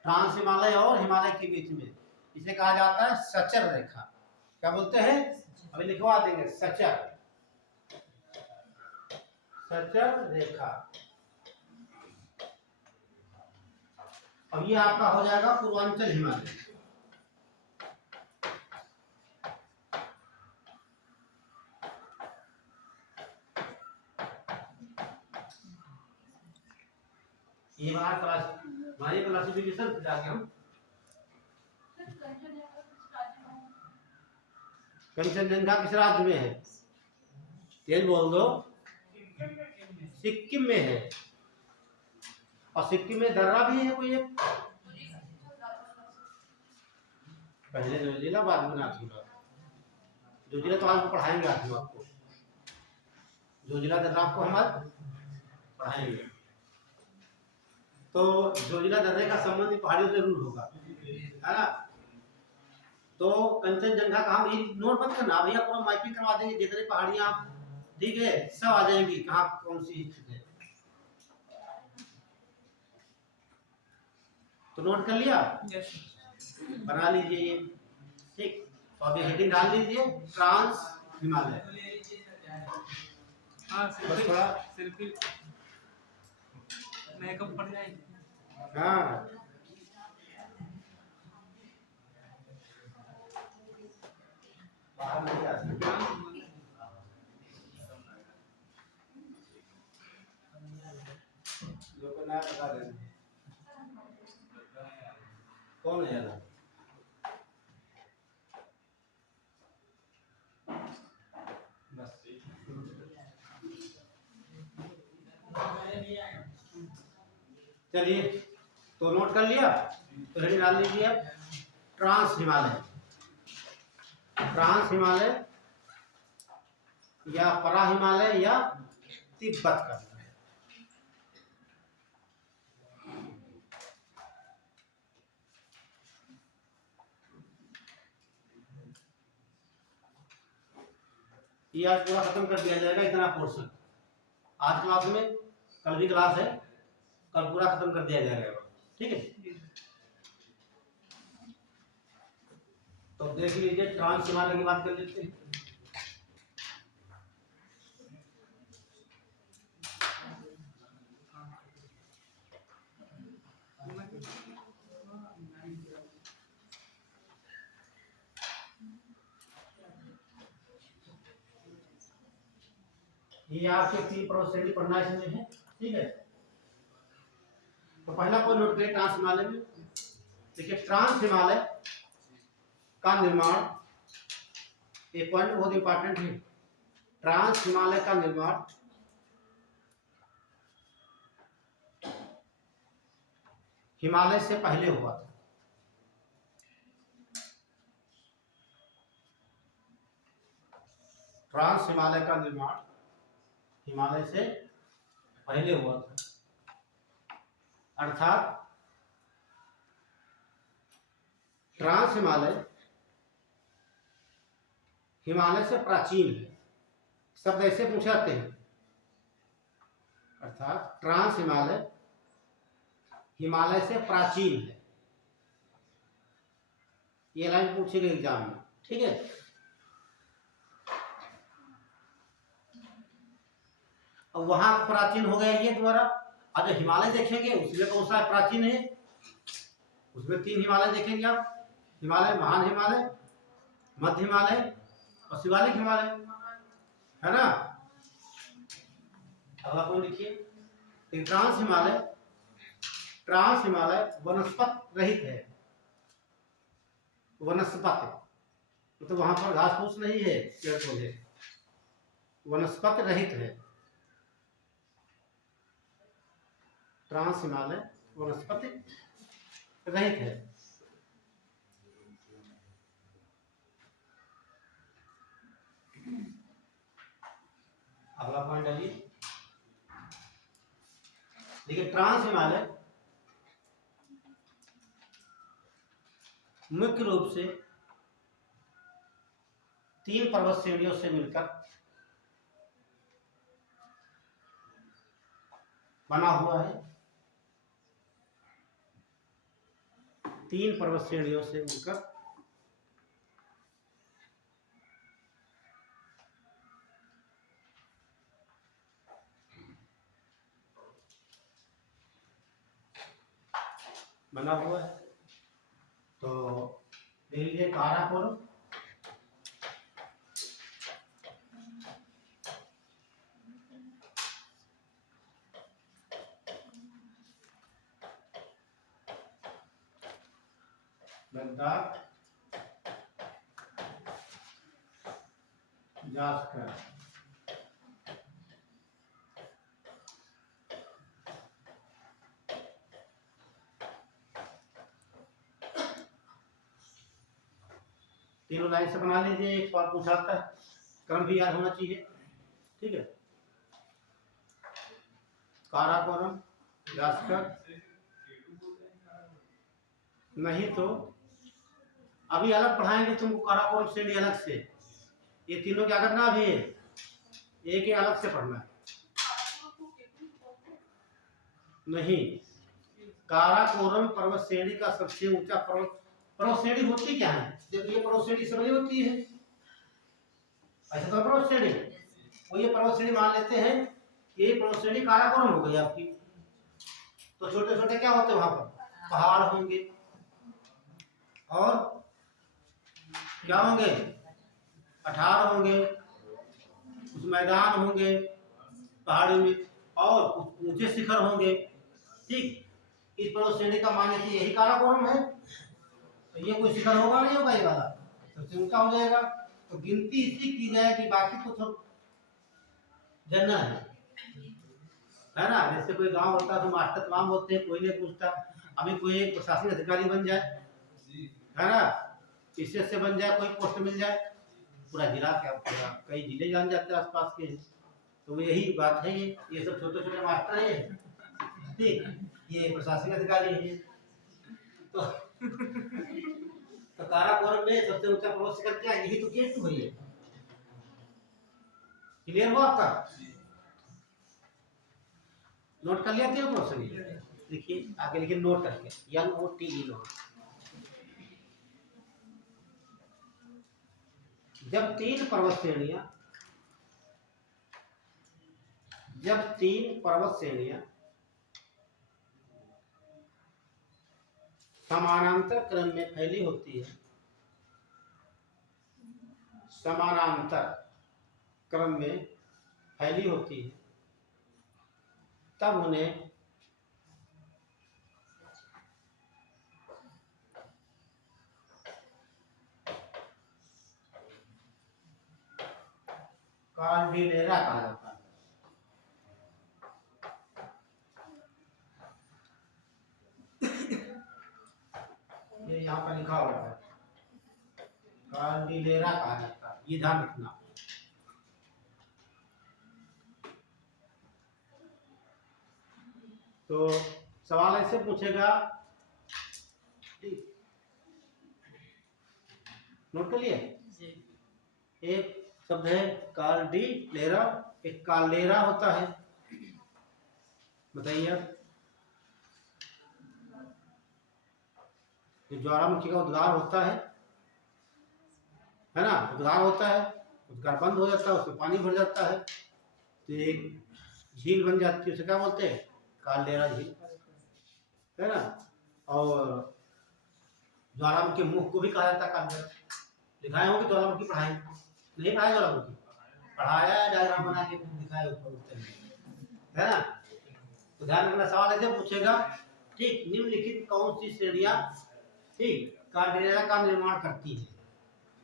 ट्रांस हिमालय और हिमालय के बीच में, इसे कहा जाता है सचर रेखा। क्या बोलते हैं? अभी लिखवा देंगे, सचर, सचर रेखा। अब ये आपका हो जाएगा पूर्वांचल हिमालय। ये हमारी क्लासिफिकेशन पे जाके हम कंचनजंगा किस राज्य में है? तेज बोल दो। सिक्किम में है। और सिक्किम में दर्रा भी है कोई एक, पहले जो जिला बाद में नाथुला। जोजिला तो आज पढ़ाएंगे आज हम आपको, जोजिला दर्रा आपको हम आज पढ़ाएंगे। तो जोजिला दर्रे का संबंध पहाड़ियों से जरूर होगा, है ना। तो कंचनजंगा का हम ये नोट मत करना भैया, पूरा मैपिंग करवा देंगे जितने पहाड़ियां, ठीक है, सब आ जाएंगी कहाँ कौन सी स्थित है। तो नोट कर लिया, बना लीजिए ये, ठीक। तो अभी हेडिंग डाल लीजिए ट्रांस हिमालय। हाँ बस थोड़ा सिर्फ मैं कब पढ़ जाएंगे। हाँ बाहर नहीं आ सकते। लोग को ना बता देना कौन है यार। चलिए तो नोट कर लिया, तो हेडिंग डाल लीजिए ट्रांस हिमालय। ट्रांस हिमालय या परा हिमालय या तिब्बत का, ये आज पूरा खत्म कर दिया जाएगा इतना पोर्शन। आज क्लास में, कल भी क्लास है, कल पूरा खत्म कर दिया जाएगा, ठीक है। तो देख लीजिए ट्रांस हिमालय की बात कर लेते हैं। ये आपके 3 श्रेणी पढ़ना इसमें है, ठीक है। तो पहला कोई नोट करें ट्रांस हिमालय में। देखिए ट्रांस हिमालय का निर्माण, एक पॉइंट बहुत इंपॉर्टेंट है, ट्रांस हिमालय का निर्माण हिमालय से पहले हुआ था। ट्रांस हिमालय का निर्माण हिमालय से पहले हुआ था, अर्थात ट्रांस हिमालय हिमालय से प्राचीन है। शब्द ऐसे पूछे जाते हैं, अर्थात ट्रांस हिमालय हिमालय से प्राचीन है, ये लाइन पूछी गई एग्जाम में, ठीक है। अब वहां प्राचीन हो गया ये द्वारा, आज हिमालय देखेंगे उसमें कौन सा प्राचीन है, उसमें 3 हिमालय देखेंगे आप, हिमालय, महान हिमालय, मध्य हिमालय और शिवालिक हिमालय, है ना। अगला पॉइंट लिखिए ट्रांस हिमालय, ट्रांस हिमालय वनस्पत रहित है। वनस्पत तो वहां पर घास फूस नहीं है, पेड़ पौधे, वनस्पत रहित है। ट्रांस हिमालय वनस्पति रहित है। अगला पॉइंट डालिए, देखिए ट्रांस हिमालय मुख्य रूप से 3 पर्वत श्रेणियों से मिलकर बना हुआ है। 3 पर्वत श्रेणियों से मिलकर बना हुआ है। तो देख लीजिए काराकोरम, लद्दाख, जास्कर, तीनों लाइन से बना लीजिए। एक सवाल पूछाता है, क्रम भी याद होना चाहिए। ठीक है, काराकोरम, व्यासकर, नहीं तो अभी अलग पढ़ाएंगे तुमको काराकोरम श्रेणी अलग से। ये तीनों क्या करना अभी है, एक ही अलग से पढ़ना है। नहीं, काराकोरम पर्वत श्रेणी का सबसे ऊंचा पर्वत। पर्वत श्रेणी होती क्या है, जब ये पर्वत श्रेणी सब होती है ऐसा तो पर्वत श्रेणी, वो ये पर्वत श्रेणी मान लेते हैं, ये पर्वत श्रेणी काराकोरम हो गई आपकी। तो छोटे छोटे क्या होते हैं वहां पर, पहाड़ होंगे और क्या होंगे, पठार होंगे, कुछ मैदान होंगे पहाड़ी में, और ऊंचे शिखर होंगे। ठीक, इस पर्वत श्रेणी का मान है यही काराकोरम है। तो ये कोई शिखर होगा नहीं होगा, ये वाला सबसे ऊंचा हो जाएगा। तो गिनती इसकी की जाएगी, बाकी तो सब जानना है ना। जैसे कोई गांव होता तो मास्टर तमाम होते हैं, कोई नहीं पूछता। अभी कोई एक प्रशासनिक अधिकारी बन जाए है ना, पीसीएस से बन जाए, कोई पोस्ट मिल जाए, पूरा जिला क्या पूरा कई जिले जान जाते हैं आसपास के। तो यही बात है, ये सब छोटे छोटे मास्टर हैं। ठीक, ये प्रशासनिक अधिकारी है। तो काराकोरम में सबसे ऊंचा पर्वत शिखर क्या है, यही तो केस हुई है। क्लियर हुआ आपका, नोट कर लिया तीनों क्वेश्चन। देखिए आगे लिखिए नोट करके, NOTE नोट। जब तीन पर्वत श्रेणियां समानांतर क्रम में फैली होती है, समानांतर क्रम में फैली होती है, तब उन्हें कॉर्डिलेरा कहा जाता है। ये यहाँ पर लिखा हुआ है, कॉर्डिलेरा कहा जाता है, ये ध्यान रखना। तो सवाल ऐसे पूछेगा, नोट कर लिए। एक शब्द है कॉर्डिलेरा, एक कालेरा होता है। बताइए आप, जो ज्वालामुखी का उद्गार होता है ना, उद्गार होता है, उद्गार बंद हो जाता है, उसमें पानी भर जाता है, तो एक झील बन जाती है, उसे क्या बोलते हैं, कालडेरा झील, है ना। और ज्वालामुखी मुख को भी कहा जाता है कालडेरा। दिखाए होंगे ज्वालामुखी, पढ़ाई नहीं पढ़ाया, ज्वालामुखी पढ़ाया, डायग्राम बना के दिखाए ऊपर उत्तर है ना। तो ध्यान रखना, सवाल ऐसे पूछेगा, ठीक, निम्नलिखित कौन सी श्रेणियां ठीक कालडेरा का निर्माण करती है।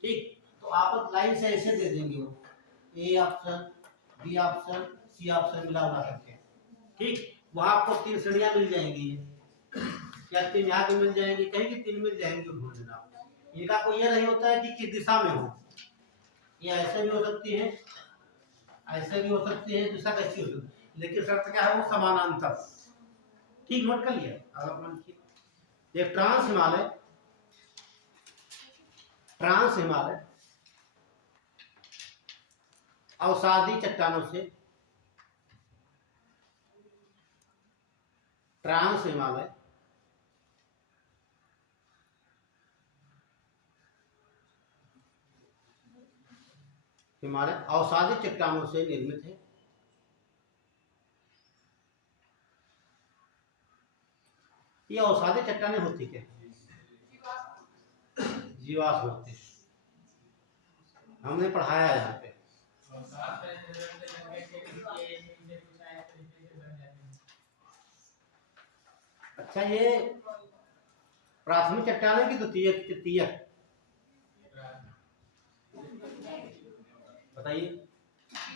ठीक, तो आप लाइन से ऐसे दे देंगे, वो A option, B option, C option मिला करके। ठीक, वहां आपको तीन श्रेणियां मिल जाएंगी, क्या तीन यहाँ पे मिल जाएंगी, कहीं की तीन मिल जाएंगी, भूल देना। इनका कोई ये नहीं होता है कि किस दिशा में हो, ये ऐसे भी हो सकती है, ऐसे भी हो सकती है, दिशा कैसी हो सकती है, लेकिन शर्त क्या है, वो समानांतर। ठीक, नोट कर लिया। अब अपना लिखिए, एक ट्रांस हिमालय, ट्रांस हिमालय अवसादी चट्टानों से, ट्रांस हिमालय हिमालय अवसादी चट्टानों से निर्मित है। ये अवसादी चट्टानें होती क्या, जीवाश्म होते हैं, हमने पढ़ाया है यहाँ पे। अच्छा, ये प्राथमिक चट्टान है कि द्वितीय, बताइए।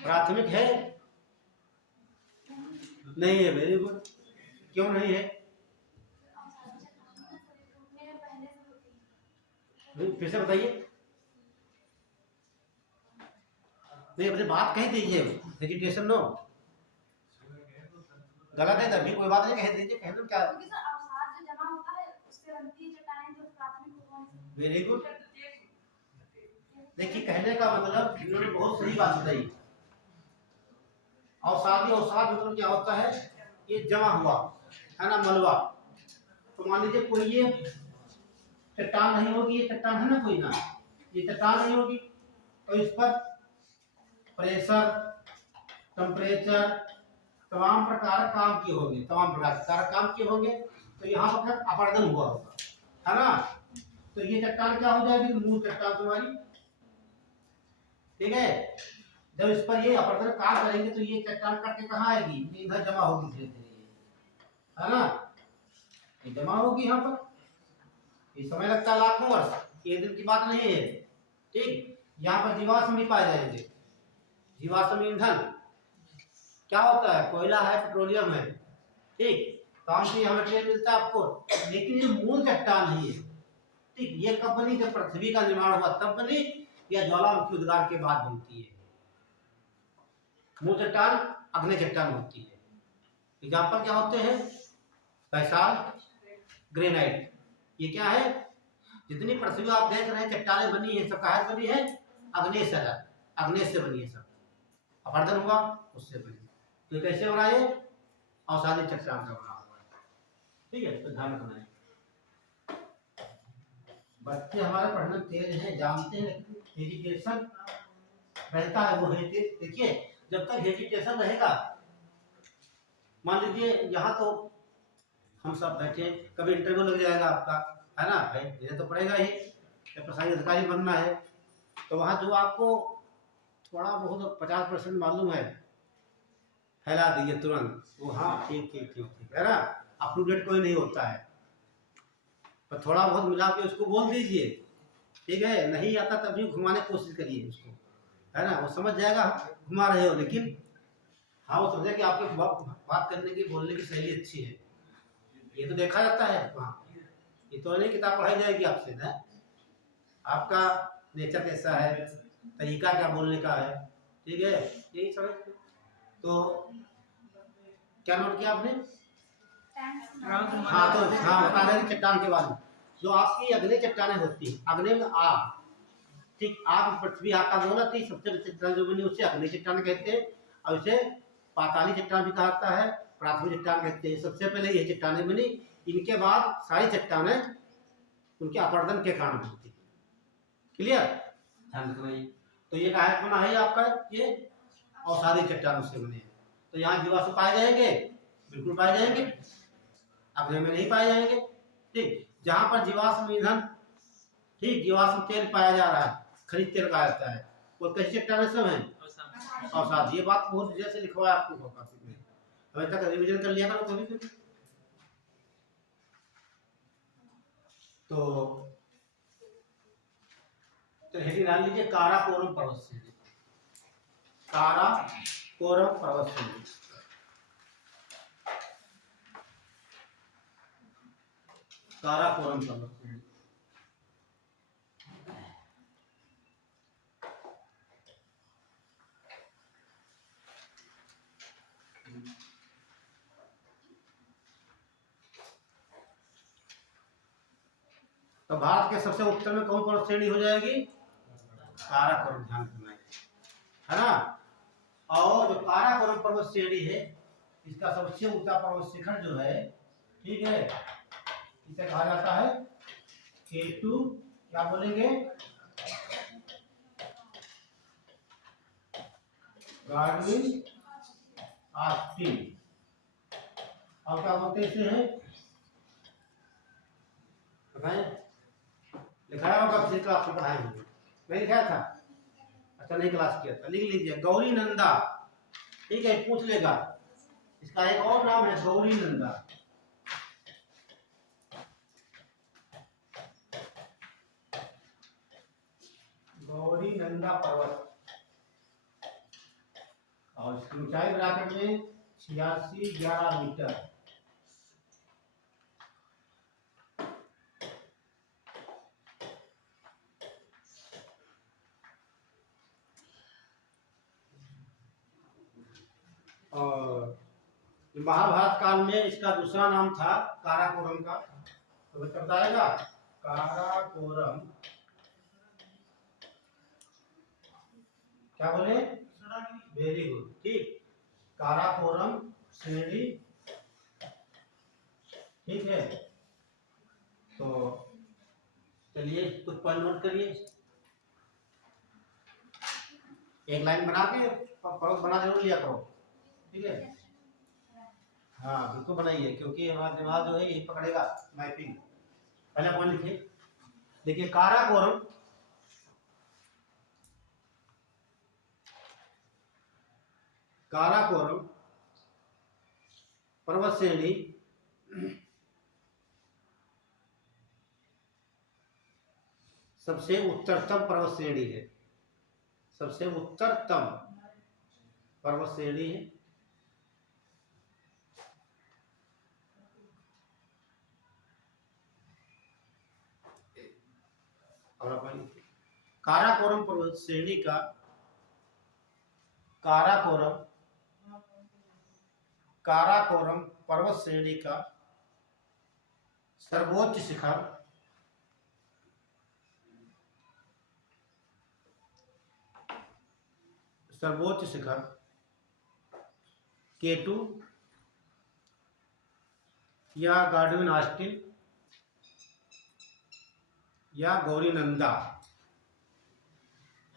प्राथमिक है, नहीं है, वेरी गुड, क्यों नहीं है, फिर से बताइए। नहीं अपनी बात कह दीजिए, वेजिटेशन नो गलत है तभी कोई बात नहीं, कह दीजिए, कह दो क्या। क्योंकि सर अवसाद जो जमा होता है उससे बनती है चट्टानें जो प्राथमिक रूप वेरी गुड। देखिए कहने का मतलब इन्होंने बहुत सही बात बताई। अवसादी अवसाद मतलब क्या होता है, ये जमा हुआ है ना मलबा। तो मान लीजिए कोई ये चट्टान नहीं होगी, ये चट्टान है ना कोई ना, ये चट्टान नहीं होगी, तो इस पर प्रेशर, टेम्परेचर, तमाम प्रकार काम किए होंगे, तमाम प्रकार काम किए होंगे, तो यहाँ पर फिर अपरदन हुआ होगा, है ना। तो ये चट्टान क्या हो जाएगी, मूल चट्टान तुम्हारी, ठीक है। जब इस पर ये अपरदन कार्य करेंगे तो ये चट्टान कट के कहाँ आएगी, ये इधर जमा होगी धीरे धीरे, है ना, ये जमा होगी यहाँ पर। ये समय लगता है लाखों वर्ष, एक दिन की बात नहीं है, ठीक। यहाँ पर जीवाश्म भी पाए जाएंगे, जीवाश्म ईंधन क्या होता है, कोयला है, पेट्रोलियम है, ठीक। काम से हमें तेल मिलता है आपको, लेकिन ये मूल चट्टान नहीं है, ठीक। ये कब बनी, जब पृथ्वी का निर्माण हुआ तब बनी, या ज्वालामुखी उद्गार के बाद बनती है। मूल चट्टान अग्नि चट्टान होती है। एग्जाम्पल क्या होते हैं, बैसाल्ट, ग्रेनाइट, ये क्या है, जितनी पृथ्वी आप देख रहे हैं चट्टानें बनी है, सब काहे से बनी है, अग्नि से, अग्नि से बनी है सब, अपरदन हुआ उससे बनी। तो कैसे बना ये, अवसादी चट्टान का बना हुआ है, ठीक है। तो ध्यान रखना है, बच्चे हमारे पढ़ने तेज हैं, जानते हैं, हेजिटेशन रहता है वो है। देखिए जब तक हेजिटेशन रहेगा, मान लीजिए यहाँ तो हम सब बैठे, कभी इंटरव्यू लग जाएगा आपका, है ना भाई, ये तो पड़ेगा ही, प्रशासनिक अधिकारी बनना है, तो वहाँ जो आपको थोड़ा बहुत 50% मालूम है, फैला दीजिए तुरंत वो, हाँ ठीक ठीक ठीक ठीक, है ना, अप टू डेट कोई नहीं होता है, पर थोड़ा बहुत मिला के उसको बोल दीजिए, ठीक है। नहीं आता तब भी घुमाने की कोशिश करिए उसको, है ना, वो समझ जाएगा घुमा रहे हो, लेकिन हाँ वो समझे कि आपके बात करने की, बोलने की शैली अच्छी है, ये तो देखा जाता है वहाँ, ये तो नहीं किताब पढ़ाई जाएगी आपसे ना, आपका नेचर कैसा है, तरीका क्या बोलने का है, ठीक है, यही समझ। तो क्या नोट किया आपने, हाँ तो हाँ बता रहे हैं चट्टान के बारे में, जो आपकी अग्नि चट्टानें होती है, अग्नि में आग, ठीक, आग पृथ्वी आग का बोला थी, सबसे बड़ी चट्टान जो बनी उसे अग्नि चट्टान कहते हैं, और उसे पाताली चट्टान भी कहा जाता है, प्राथमिक चट्टान कहते हैं। सबसे पहले ये चट्टानें बनी, इनके बाद सारी चट्टानें उनके अपरदन के कारण बनती, क्लियर, ध्यान रखना। तो ये काहे बना है आपका, ये अवसादी चट्टानों से बने हैं। तो यहाँ जीवाश्म पाए जाएंगे, बिल्कुल पाए जाएंगे, अग्नि में नहीं पाए जाएंगे, ठीक। जहां पर जीवाश्म ईंधन, ठीक, जीवाश्म तेल पाया जा रहा है, खनिज तेल कहा जाता है, वो कैसी चट्टानें सब है, अवसाद। ये बात बहुत जैसे लिखवा है आपको काफी में, अभी तक रिवीजन कर लिया करो कभी कभी। तो हेडिंग डाल लीजिए, काराकोरम पर्वत श्रेणी, काराकोरम पर्वत श्रेणी, काराकोरम पर्वत श्रेणी। तो भारत के सबसे उत्तर में कौन पर्वत श्रेणी हो जाएगी, काराकोरम, ध्यान रखना है ना। और जो काराकोरम पर्वत श्रेणी है, इसका सबसे ऊंचा पर्वत शिखर जो है, ठीक है, इसे कहा जाता है K2, क्या बोलेंगे, गार्डविन आस्टिन, और क्या बोलते हैं इसे, है बताएं, लिखाया होगा किसी क्लास में पढ़ाए होंगे, नहीं लिखाया था, अच्छा नहीं क्लास किया था, लिख लीजिए गौरी नंदा, ठीक है, पूछ लेगा, इसका एक और नाम है गौरी नंदा, गौरी नंदा पर्वत, और इसकी ऊंचाई ब्रैकेट में 8611 मीटर। और महाभारत काल में इसका दूसरा नाम था काराकोरम का। तो बच्चा बताएगा काराकोरम क्या बोले? वेरी गुड, ठीक। काराकोरम श्रेणी, ठीक है। तो चलिए कुछ पॉइंट नोट करिए, एक लाइन बना के पड़ोस बना जरूर लिया करो, ठीक है। हाँ बिल्कुल बनाइए, क्योंकि हमारा दिमाग जो है यही पकड़ेगा मैपिंग। पहला पॉइंट लिखिए, देखिए काराकोरम काराकोरम पर्वत श्रेणी सबसे उत्तरतम पर्वत श्रेणी है, सबसे उत्तरतम पर्वत श्रेणी है। और अपन काराकोरम पर्वत श्रेणी का काराकोरम काराकोरम पर्वत श्रेणी का सर्वोच्च शिखर केटू या गार्डविन ऑस्टिन या गौरीनंदा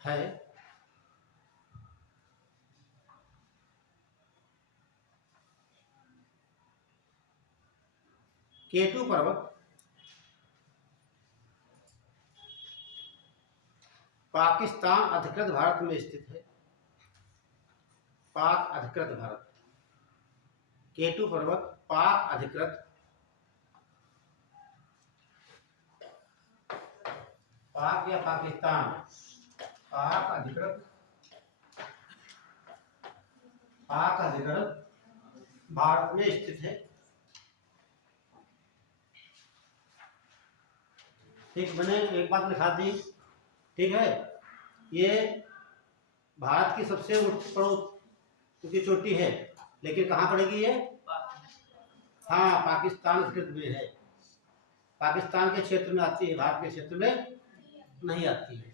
है। केटू पर्वत पाकिस्तान अधिकृत भारत में स्थित है, पाक अधिकृत भारत। केटू पर्वत पाक अधिकृत पाक या पाकिस्तान पाक अधिकृत भारत में स्थित है, ठीक। मैंने एक बात लिखा दी, ठीक है। ये भारत की सबसे ऊंची चोटी है, लेकिन कहाँ पड़ेगी ये? हाँ पाकिस्तान अधिकृत में है, पाकिस्तान के क्षेत्र में आती है, भारत के क्षेत्र में नहीं आती है।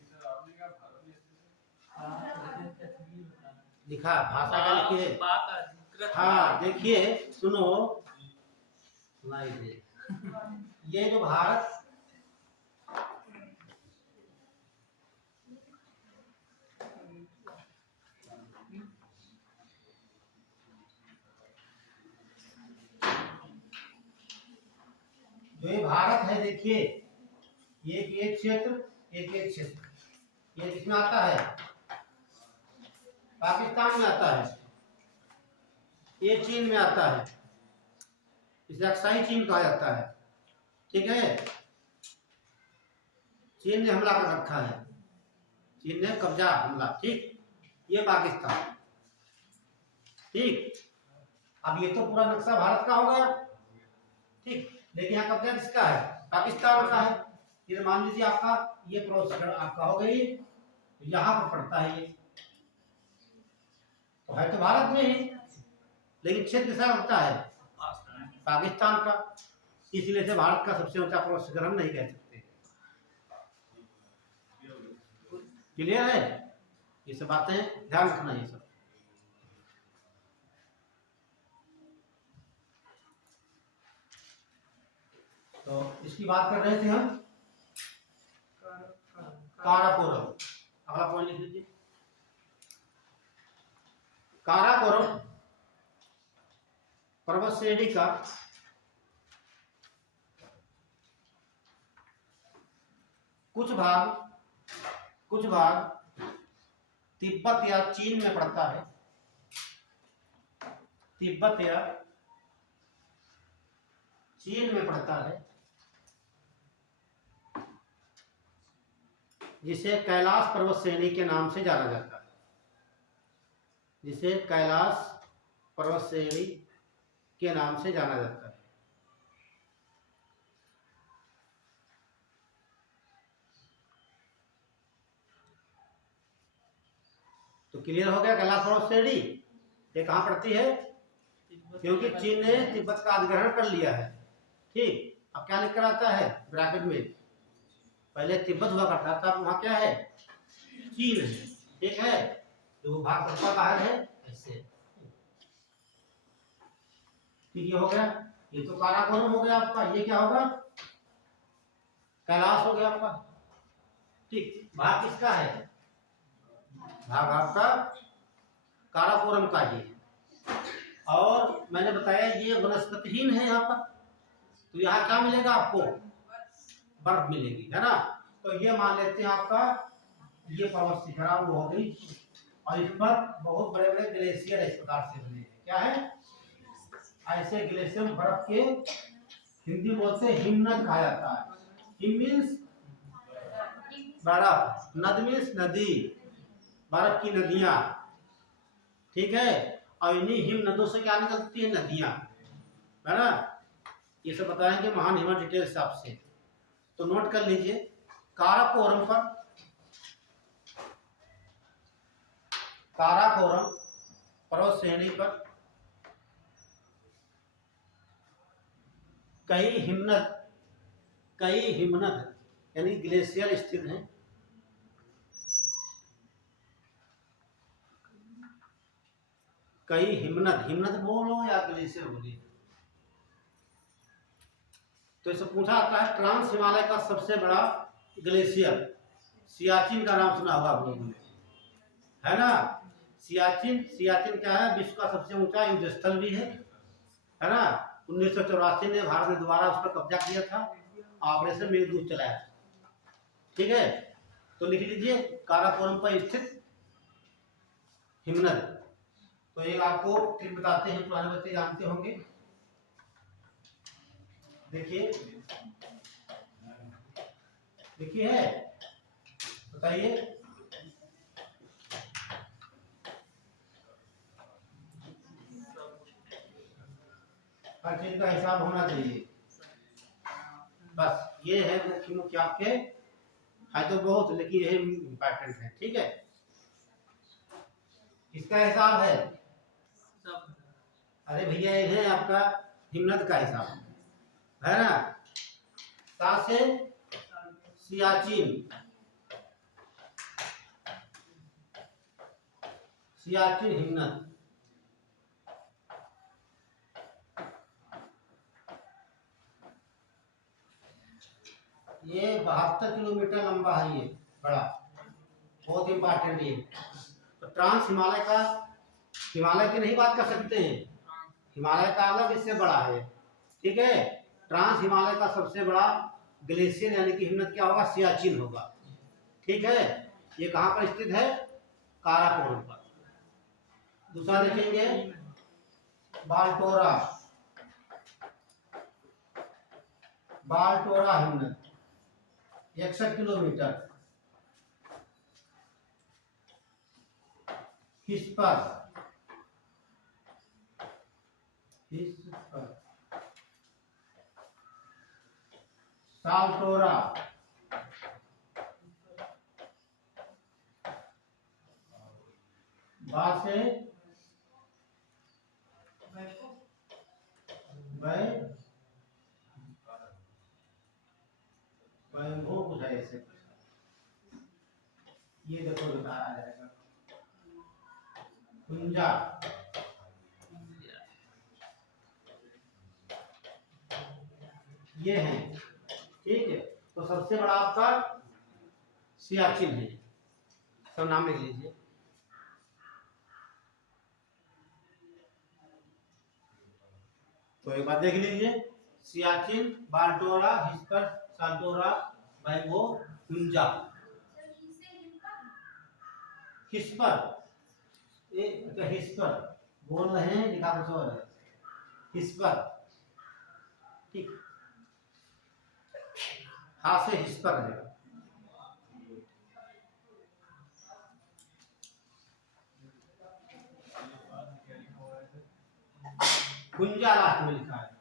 लिखा भाषा का लिखिए। हाँ देखिए सुनो, ये जो भारत जो ये भारत है, देखिए एक क्षेत्र एक क्षेत्र, ये किसमें आता है? पाकिस्तान में आता है, ये चीन में आता है, इसे अक्साई चीन कहा जाता है, ठीक है। चीन ने हमला कर रखा है, चीन ने कब्जा हमला, ठीक। ये पाकिस्तान, ठीक। अब ये तो पूरा नक्शा भारत का हो गया, ठीक। लेकिन यहाँ कब्जा किसका है? पाकिस्तान का है। ये मान लीजिए आपका ये प्रोसेसर आपका हो गई, यहाँ पर पड़ता है, ये तो है तो भारत में ही, लेकिन क्षेत्र किसका होता है? पाकिस्तान का। इसलिए से भारत का सबसे ऊंचा पर्वत शिखर हम नहीं कह सकते। क्लियर है? ये सब बातें ध्यान रखना, ये सब। तो इसकी बात कर रहे थे हम, काराकोरम। अगला पॉइंट लिख लीजिए, काराकोरम पर्वत श्रेणी का कुछ भाग तिब्बत या चीन में पड़ता है, तिब्बत या चीन में पड़ता है, जिसे कैलाश पर्वत श्रेणी के नाम से जाना जाता है, जिसे कैलाश पर्वत श्रेणी के नाम से जाना जाता है। तो क्लियर हो गया कैलाश पर्वत श्रेणी। ये कहाँ पड़ती है? क्योंकि चीन ने तिब्बत का अधिग्रहण कर लिया है। ठीक, अब क्या लिख कर आता है ब्रैकेट में, पहले तिब्बत हुआ करता था, वहाँ क्या है? चीन है। ठीक है, तो वो भाग सबका बाहर है ऐसे। ठीक, ये हो गया। ये तो काराकोरम हो गया आपका। ये क्या होगा? कैलाश हो गया आपका। ठीक, भाग किसका है? भाग आपका काराकोरम का ही है। और मैंने बताया ये वनस्पतिहीन है यहाँ पर, तो यहाँ क्या मिलेगा आपको? बर्फ मिलेगी, है ना। तो ये मान लेते हैं आपका ये पर्वत शिखरा वो हो गई, और इस पर बहुत बड़े बड़े ग्लेशियर इस प्रकार से बने हैं। क्या है? ऐसे ग्लेशियर बर्फ के हिंदी बोलते हिमनद कहा जाता है। हिम मीन्स बर्फ, नद मीन्स नदी, बर्फ की नदियां। ठीक है, और इन्हीं हिम नदों से क्या निकलती है? नदियां, है ना। ये सब बताएंगे महान हिमा डिटेल्स आपसे, तो नोट कर लीजिए। काराकोरम पर, काराकोरम पर्वत श्रेणी पर कई हिमनद यानी ग्लेशियर स्थित हैं। कई हिमनद बोलो या ग्लेशियर बोलिए। तो इसे पूछा आता है ट्रांस हिमालय का सबसे बड़ा ग्लेशियर सियाचिन का नाम सुना होगा आप लोगों ने, है ना। सियाचिन क्या है? विश्व का सबसे ऊंचा युद्ध स्थल भी है ना। 1984 में भारत ने दोबारा उस पर कब्जा किया था, ऑपरेशन मेघदूत चलाया। ठीक है, तो लिख लीजिए काराकोरम पर स्थित हिमनद। तो एक आपको ट्रिक बताते हैं, पुराने बच्चे जानते होंगे। देखिए देखिए है, बताइए। हर चीज का हिसाब होना चाहिए, बस ये है मुख्य आपके है तो बहुत, लेकिन ये इम्पोर्टेंट है। ठीक है, किसका हिसाब है? अरे भैया ये है आपका हिमनद का हिसाब, है ना। सात से सियाचिन हिमनद, ये 72 किलोमीटर लंबा है। ये बड़ा बहुत इंपॉर्टेंट ये। तो ट्रांस हिमालय का, हिमालय की नहीं बात कर सकते हैं, हिमालय का अलग इससे बड़ा है। ठीक है, ट्रांस हिमालय का सबसे बड़ा ग्लेशियर यानी कि हिमनद क्या होगा? सियाचिन होगा। ठीक है, ये कहाँ पर स्थित है? काराकोरम पर। दूसरा देखेंगे बाल्टोरा हिमनद 61 किलोमीटर। हिस्पर साल्टोरा से वो कुछ है ऐसे, ये देखो बताया जाएगा। हुंजा, ये है। ठीक है, तो सबसे बड़ा आपका सियाचिन है, सब नाम लिख लीजिए। तो एक बात देख लीजिए, सियाचिन, बाल्टोरा, हिस्पर, साल्टोरा, बैगो, हुंजा। हिस्पर हिस्पर बोल रहे हैं, लिखा कुछ और है। हिस्पर, ठीक, हाथ से हिस्पर है। हुंजा लास्ट में लिखा है।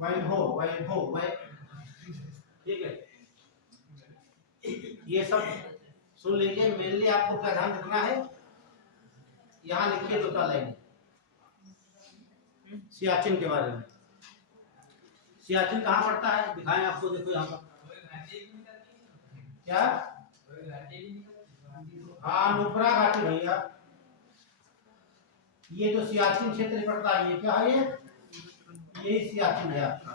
वैभव, ठीक है। ये सब सुन लीजिए, मेनली आपको क्या ध्यान रखना है? यहाँ लिखिए 2 लाइन सियाचिन के बारे में। सियाचिन कहाँ पड़ता है दिखाएं आपको, देखो यहाँ पर क्या, हाँ नुब्रा घाटी भैया, ये जो सियाचिन क्षेत्र पड़ता है ये क्या है, ये यही सियाचिन है आपका।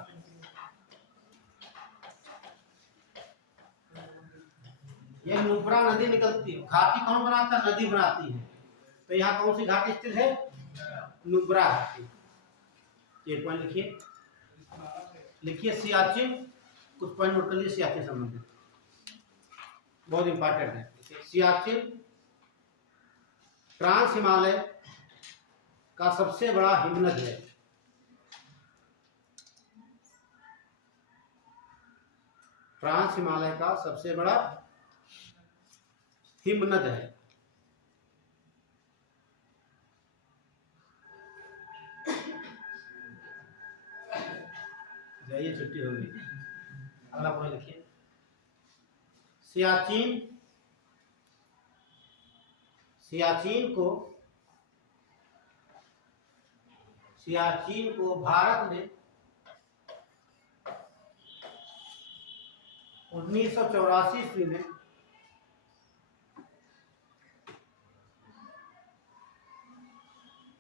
ये नुब्रा नदी निकलती है, घाटी कौन बनाता है, नदी बनाती है। तो यहाँ कौन सी घाटी स्थित है, नुब्रा घाटी। ये पॉइंट लिखिए, लिखिए सियाचिन, कुछ पॉइंट नोट कर लीजिए सियाचिन संबंधित, बहुत इंपॉर्टेंट है। सियाचिन ट्रांस हिमालय का सबसे बड़ा हिमनद है। ट्रांस हिमालय का सबसे बड़ा हिमनद है। जाइए छुट्टी होगी। अगला पॉइंट लिखिए, सियाचिन, सियाचिन को भारत ने 1984 ईस्वी में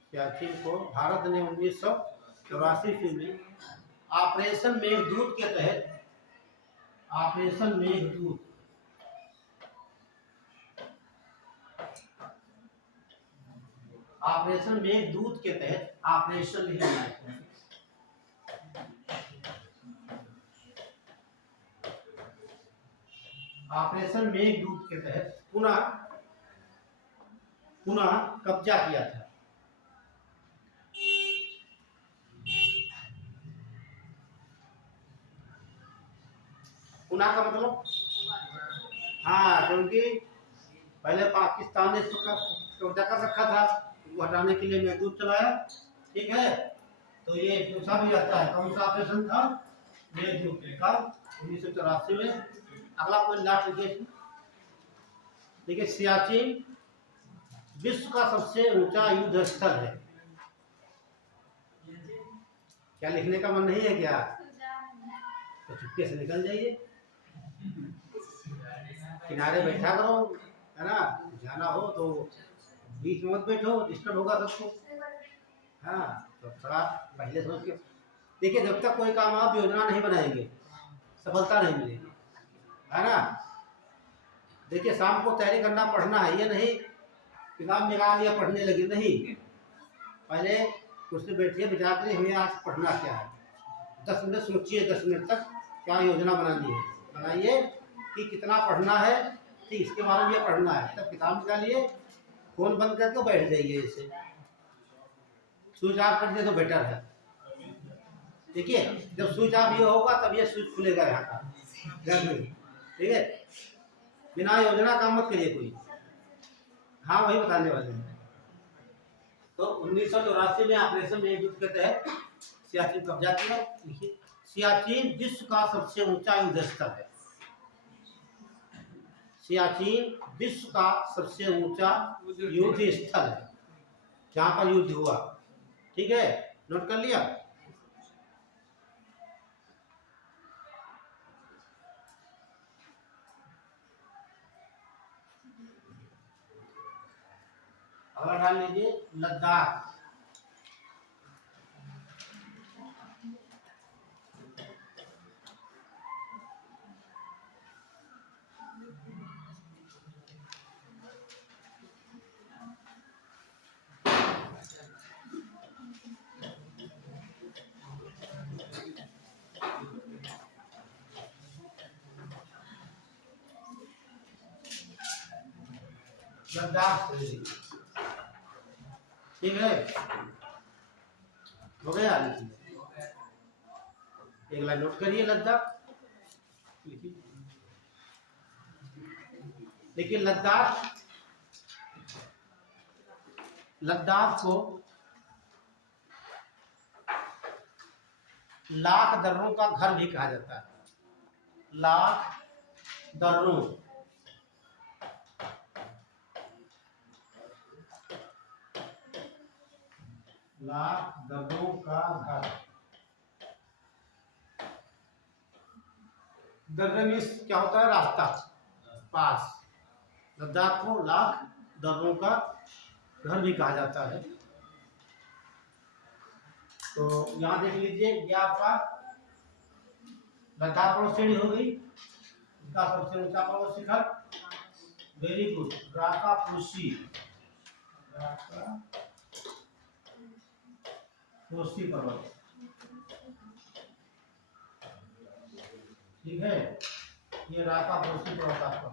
सियाचिन को भारत ने 1984 ईस्वी में ऑपरेशन मेघदूत के तहत, ऑपरेशन मेघदूत, ऑपरेशन मेघदूत के तहत, ऑपरेशन लिखना है, ऑपरेशन मेघदूत के तहत पुनः कब्जा किया था। पुनः का मतलब, हाँ क्योंकि पहले पाकिस्तान ने इसको कब्जा कर रखा था, वो हटाने के लिए मेघदूत चलाया, ठीक है। तो ये दूसरा भी आता है, कौन सा ऑपरेशन था, मेघदूत का 1984 में। अगला पॉइंट लास्ट लिखिए, देखिए सियाचिन विश्व का सबसे ऊंचा युद्ध स्थल है। क्या लिखने का मन नहीं है क्या, तो चुपके से निकल जाइए, किनारे बैठा करो, है ना, जाना हो तो बीच में मत बैठो, डिस्टर्ब होगा सबको। हाँ तो थोड़ा पहले सोच के देखिए, जब तक कोई काम आप योजना नहीं बनाएंगे सफलता नहीं मिलेगी, है ना। देखिए शाम को तैयारी करना, पढ़ना है, ये नहीं किताब निकाल लिया पढ़ने लगे, नहीं, पहले उससे बैठिए, विचार करिए हमें आज पढ़ना क्या है, 10 मिनट सोचिए, 10 मिनट तक क्या योजना बनानी है, बनाइए कि कितना पढ़ना है, ठीक इसके बारे में ये पढ़ना है, तब किताब निकालिए, फोन बंद करके बैठ जाइए, इसे स्विच ऑफ कर दिए तो बेटर है। देखिए जब स्विच ऑफ ये होगा तब ये स्विच खुलेगा यहाँ का घर में, ठीक है। बिना योजना काम मत करिए कोई, हाँ वही बताने वाले हैं। तो 1984 में ऑपरेशन मेघदूत के तहत सियाचिन कब्जा किया। लिखिए, सियाचिन विश्व का सबसे ऊंचा युद्ध स्थल है। सियाचिन विश्व का सबसे ऊंचा युद्ध स्थल है, जहां पर युद्ध हुआ, ठीक है, नोट कर लिया। अगला डाल लीजिए लद्दाख। लद्दाख, ठीक है, हो गया। लिखिए एक लाइन नोट करिए लद्दाख, देखिए लद्दाख, लद्दाख को लाख दर्रों का घर भी कहा जाता है, लाख दर्रों, लाख दर्जनों का घर। दर्जन मीन्स क्या होता है? रास्ता, पास। लद्दाख को लाख दर्जनों का घर भी कहा जाता है। तो यहाँ देख लीजिए, ये आपका लद्दाख पर्वत श्रेणी हो गई, इसका सबसे ऊंचा पर्वत शिखर। Very good, Rakaposhi. राकापोशी पर्वत, ठीक है। ये राकापोशी पर्वत आपका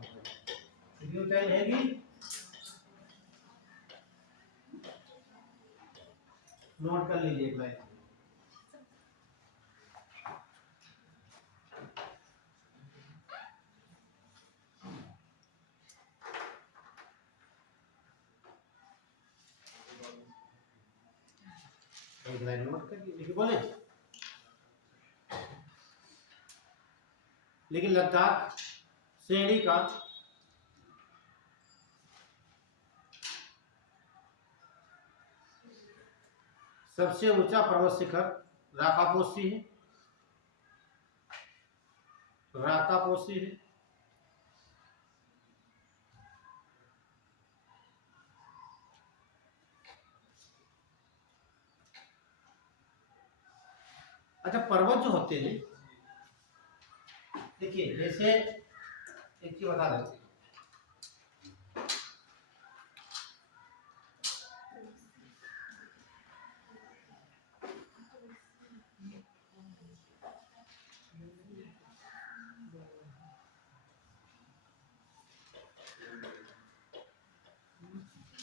कितनी ऊंचाई रहेगी? नोट कर लीजिए एक लाइन। एक लाइन नोट कर लीजिए, बोले। लेकिन लद्दाख श्रेणी का सबसे ऊंचा पर्वत शिखर राकापोशी है। राकापोशी है। अच्छा, पर्वत जो होते हैं, देखिए जैसे एक चीज बता देते हैं।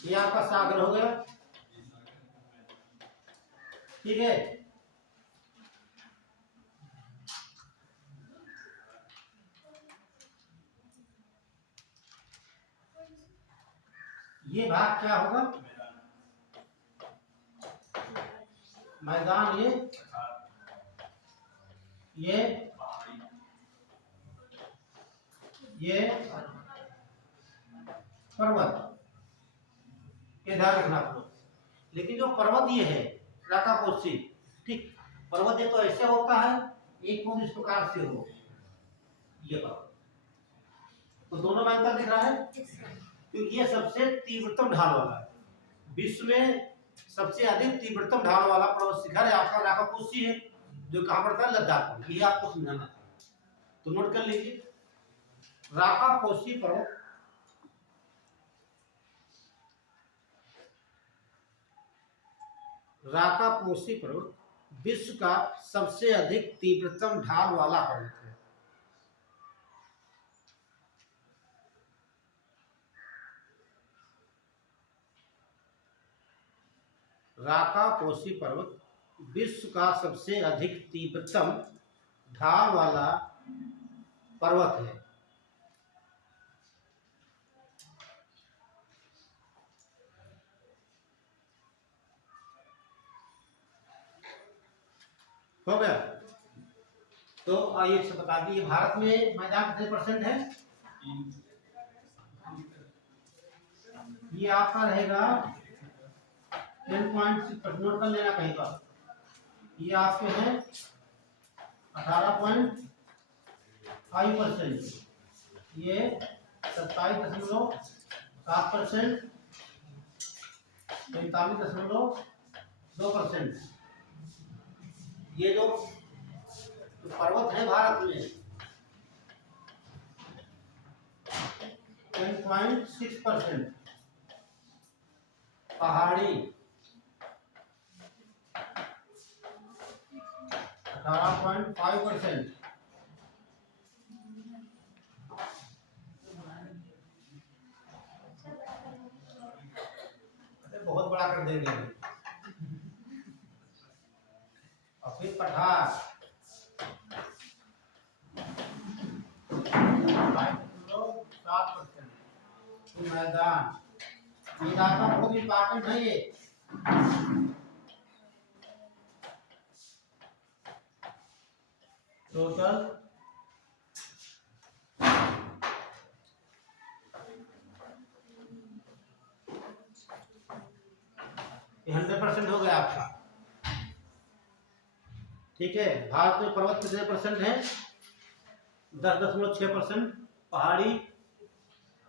ये आपका सागर हो गया, ठीक है। ये भाग क्या होगा? मैदान। ये पर्वत, ये ध्यान रखना आप लोग। लेकिन जो पर्वत ये है राकापोशी, ठीक, पर्वत ये तो ऐसे होता है, एक कोण इस प्रकार से हो, ये पर्वत। तो दोनों में अंतर दिख रहा है, क्योंकि ये सबसे तीव्रतम ढाल वाला है। विश्व में सबसे अधिक तीव्रतम ढाल वाला पर्वत शिखर है आपका राकापोशी है, जो कहाँ पड़ता है? लद्दाख में। ये आपको समझाना था, तो नोट कर लीजिए। राकापोशी पर्वत राकापोशी पर्वत विश्व का सबसे अधिक तीव्रतम ढाल वाला पर्वत है। राकापोशी पर्वत विश्व का सबसे अधिक तीव्रतम ढाल वाला पर्वत है। हो गया? तो आइए से बता दिए, भारत में मैदान कितने % है? ये आपका रहेगा 10.6%। नोट कर लेना कहीं पर। ये आपके हैं 18.5%, ये 27.7%, 45.2%। ये जो पर्वत है भारत में 10.6%, पहाड़ी 18.5%, बहुत बड़ा कर देंगे। और फिर पठार 7%। मैदान, ये आपका बहुत इंपॉर्टेंट है। ये टोटल 100% हो गया आपका। ठीक है। भारत में पर्वत कितने परसेंट है? 10.6%, पहाड़ी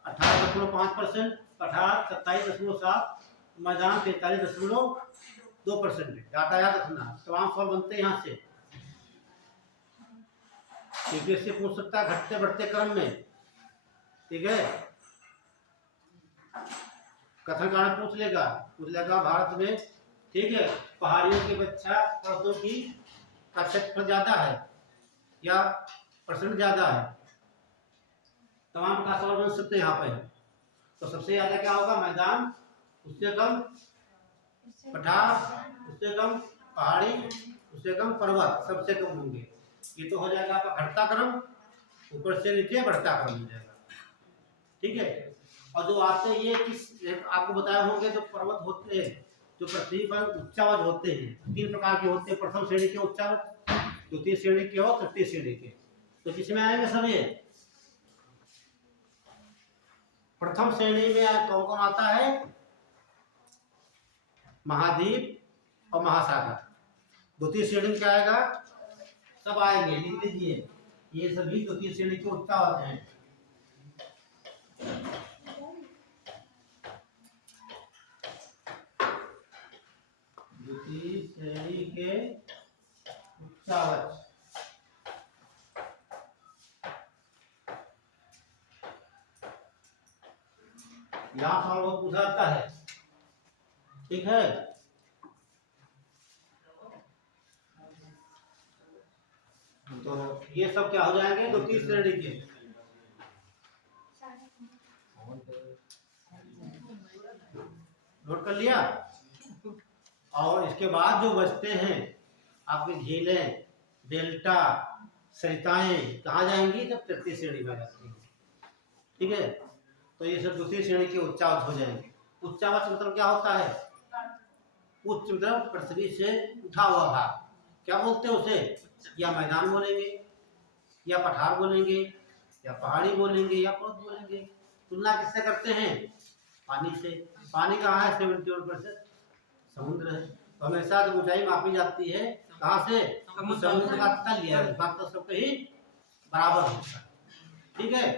18.5%, पठार 27.7%, मैदान 43.2% है। यातायात रखना, तमाम सवाल बनते हैं यहाँ से। यूपीएससी पूछ सकता है घटते बढ़ते क्रम में, ठीक है। कथन कारण पूछ लेगा भारत में, ठीक है, पहाड़ियों की अपेक्षा पर्वतों की का क्षेत्रफल ज्यादा है या परसेंट ज्यादा है। तमाम का सवाल बन सकते हैं यहाँ पे। तो सबसे ज्यादा क्या होगा? मैदान, उससे कम पठार, उससे कम पहाड़ी, उससे कम पर्वत, सबसे कम होंगे। ये तो हो जाएगा आपका घटता क्रम, ऊपर से नीचे बढ़ता क्रम हो जाएगा, ठीक है। और जो आते ये किस आपको बताया होंगे, जो पर्वत होते हैं, जो पृथ्वी पर उच्चावच होते हैं, 3 प्रकार के होते हैं। प्रथम श्रेणी के उच्चावच, द्वितीय श्रेणी के और तृतीय श्रेणी के। तो किसमें आएंगे सब ये? प्रथम श्रेणी में कौन कौन आता है? महाद्वीप और महासागर। द्वितीय श्रेणी में क्या आएगा? सब आएंगे, लिख लीजिए, ये सभी द्वितीय श्रेणी के उच्चावच हैं। द्वितीय श्रेणी के उच्चावच। यहाँ सवाल बहुत पूछा जाता है, ठीक है। तो ये सब क्या हो जाएंगे? द्वितीय श्रेणी के। नोट कर लिया। और इसके बाद जो बचते हैं आपकी झीलें, डेल्टा, सरिताएं कहाँ जाएंगी? जब तृतीय श्रेणी में जाती है, ठीक है। तो ये सब द्वितीय श्रेणी के उच्चावच हो जाएंगे। उच्चावच मतलब क्या होता है? उच्च मतलब पृथ्वी से उठा हुआ भाग, क्या बोलते हैं उसे? या मैदान बोलेंगे, या पठार बोलेंगे, या पहाड़ी बोलेंगे, या पर्वत बोलेंगे। तुलना किससे करते हैं? पानी से। पानी कहाँ है? 71% समुद्र है। तो हमेशा जब ऊंचाई मापी जाती है कहाँ से? समुद्र का तल लिया है, बात तो सब कहीं बराबर होता है, ठीक है।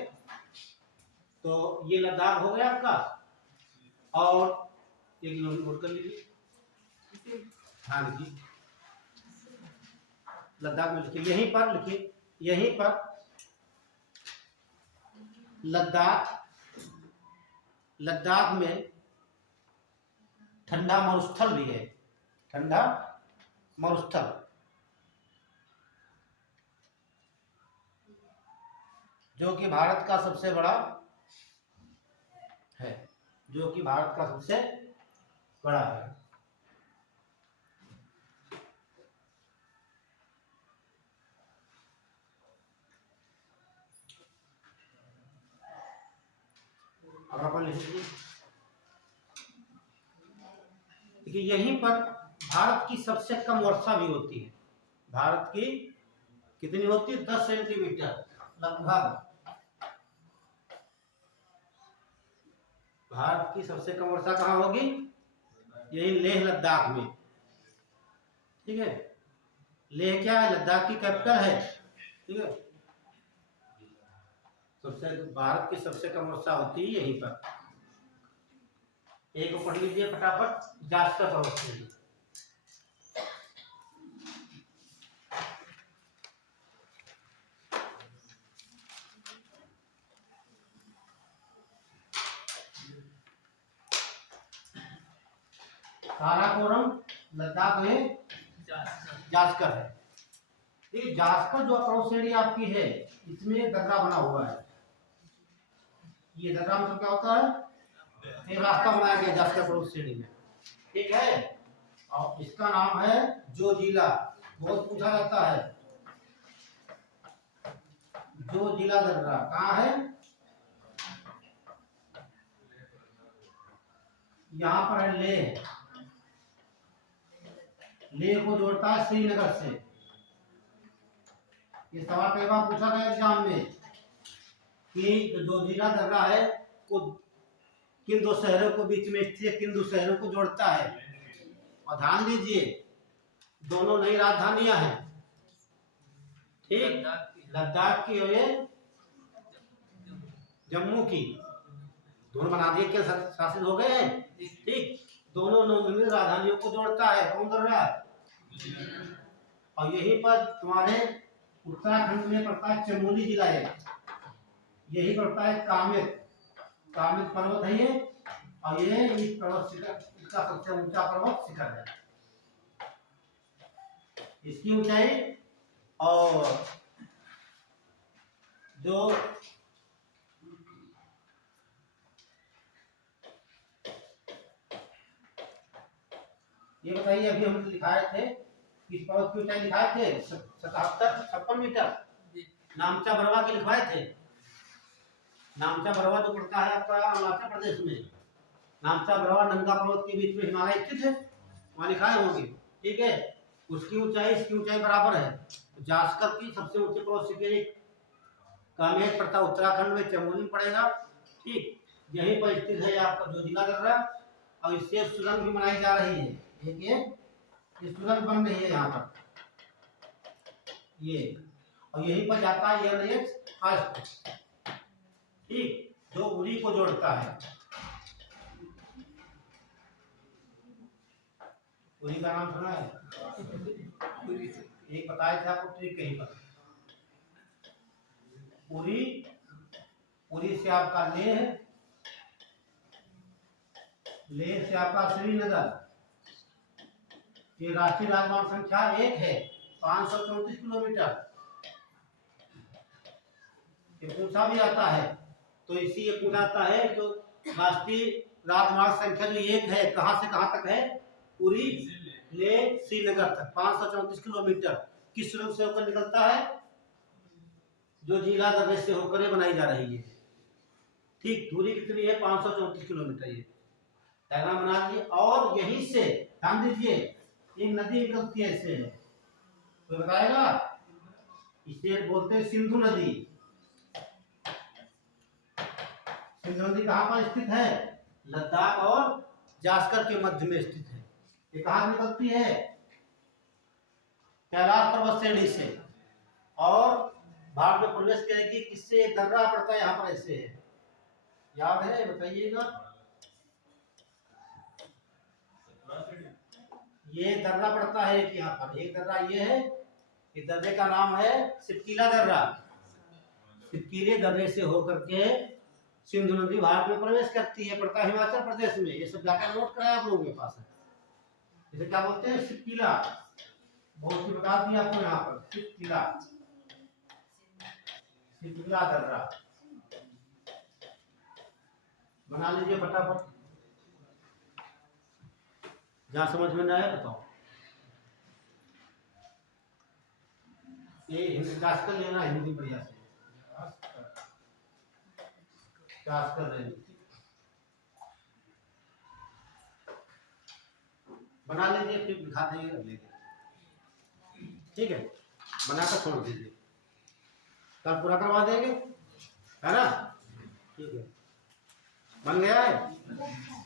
तो ये लद्दाख हो गया आपका। और एक नोट कर लीजिए, हाँ लिखिए, लद्दाख में लिखिए, यहीं पर लिखिए, यहीं पर लद्दाख में ठंडा मरुस्थल भी है। ठंडा मरुस्थल जो कि भारत का सबसे बड़ा है, जो कि भारत का सबसे बड़ा है। अब अपन लिखिए, देखिए यहीं पर भारत की सबसे कम वर्षा भी होती है। भारत की कितनी होती है? 10 सेंटीमीटर लगभग। भारत की सबसे कम वर्षा कहाँ होगी? यही लेह लद्दाख में, ठीक है। लेह क्या है? लद्दाख की कैपिटल है, ठीक है। सबसे भारत की सबसे कम वर्षा होती है यहीं पर। एक पढ़ लीजिए फटाफट, जास्कर पर्वत श्रेणी। काराकोरम लद्दाख में जास्कर है। ये जास्कर जो पर्वत श्रेणी आपकी है, इसमें दर्रा बना हुआ है। ये दर्रा मतलब क्या होता है? एक रास्ता बनाया गया जास्कर पर्वत श्रेणी में, ठीक है। और इसका नाम है जोजिला। बहुत पूछा जाता है, जोजिला दर्रा कहाँ है? यहाँ पर है लेह। लेह को जोड़ता है श्रीनगर से। ये सवाल कई बार पूछा गया एग्जाम में कि जो जोजिला दर्रा है वो किन दो शहरों को बीच में स्थित, किन दो शहरों को जोड़ता है। और ध्यान दीजिए, दोनों नई राजधानियां हैं, ठीक, लद्दाख की और ये जम्मू की, दोनों बना दिए क्या शासित हो गए। ठीक, दोनों नौनिर्मित राजधानियों को जोड़ता है कौन कर रहा है। और यहीं पर तुम्हारे उत्तराखंड में पड़ता है चमोली जिला है, यही पड़ता है कामेत, कामेत पर्वत है ये, और ये इस पर्वत शिखर, इसका सबसे ऊंचा पर्वत शिखर है, इसकी ऊंचाई। और जो ये बताइए, अभी हम लिखाए थे इस पर्वत की ऊंचाई लिखाए थे 57-56 मीटर, नामचा बरवा के लिखवाए थे। नामचा बरवा जो पड़ता है आपका अरुणाचल प्रदेश में, नामचा बरवा नंगा पर्वत के बीच में हिमालय स्थित है, वहां लिखाए होंगे। ठीक है, उसकी ऊंचाई इसकी ऊंचाई बराबर है। जास्कर की सबसे ऊंचे पर्वत शिखर कामेत पड़ता उत्तराखंड में चमोली पड़ेगा। ठीक, यहीं पर स्थित है आपका जो जिला दर्रा, और इससे सुरंग भी बनाई जा रही है। एक ये सुरंग बन रही है यहाँ पर ये, और यहीं पर जाता है NH फर्स्ट, ठीक, जो उरी को जोड़ता है। उरी का नाम सुना है, एक बताया था आपको ट्रिक कहीं पर। उरी, उरी से आपका लेह, लेह से आपका श्रीनगर, ये राष्ट्रीय राजमार्ग संख्या 1 है, 534 किलोमीटर, ये पूछा भी आता है, तो इसी ये पूछा जाता है जो राष्ट्रीय राजमार्ग संख्या जो 1 है, कहां से कहां तक है, उरी ले श्रीनगर तक 534 किलोमीटर, किस सुरंग से होकर निकलता है, जो जिला दर्रे से होकर बनाई जा रही है। ठीक, दूरी कितनी है, 534 किलोमीटर, ये डायग्राम बना दिए। और यहीं से ध्यान दीजिए एक नदी निकलती है इससे, तो बताएगा, इसे बोलते हैं सिंधु नदी। सिंधु नदी कहां पर स्थित है, लद्दाख और जास्कर के मध्य में स्थित है। ये कहां निकलती है, कैलाश पर्वत श्रेणी से, और भारत में प्रवेश करेगी किससे, दर्रा पड़ता है यहाँ पर ऐसे है, याद है बताइएगा। ये दर्रा पड़ता है एक यहाँ पर, एक दर्रा ये है, इस दर्रे का नाम है सिपकीला दर्रा। सिपकीले दर्रे से होकर के सिंधु नदी भारत में प्रवेश करती है, पड़ता है हिमाचल प्रदेश में। ये सब जाकर नोट कराया आप लोगों के पास है, इसे क्या बोलते हैं, सिपकीला, बहुत सी बता दी आपको यहाँ पर, सिपकीला, सिपकीला दर्रा बना लीजिए फटाफट, जहां समझ में न आए बताओ। ये हिंदी क्लास कर लेना, हिंदी बढ़िया से क्लास कर लेनी, बना लीजिए, फिर दिखा देंगे लेके। ठीक है, बनाकर छोड़ दीजिए, कल पूरा करवा देंगे, है ना। ठीक है, बन गया है।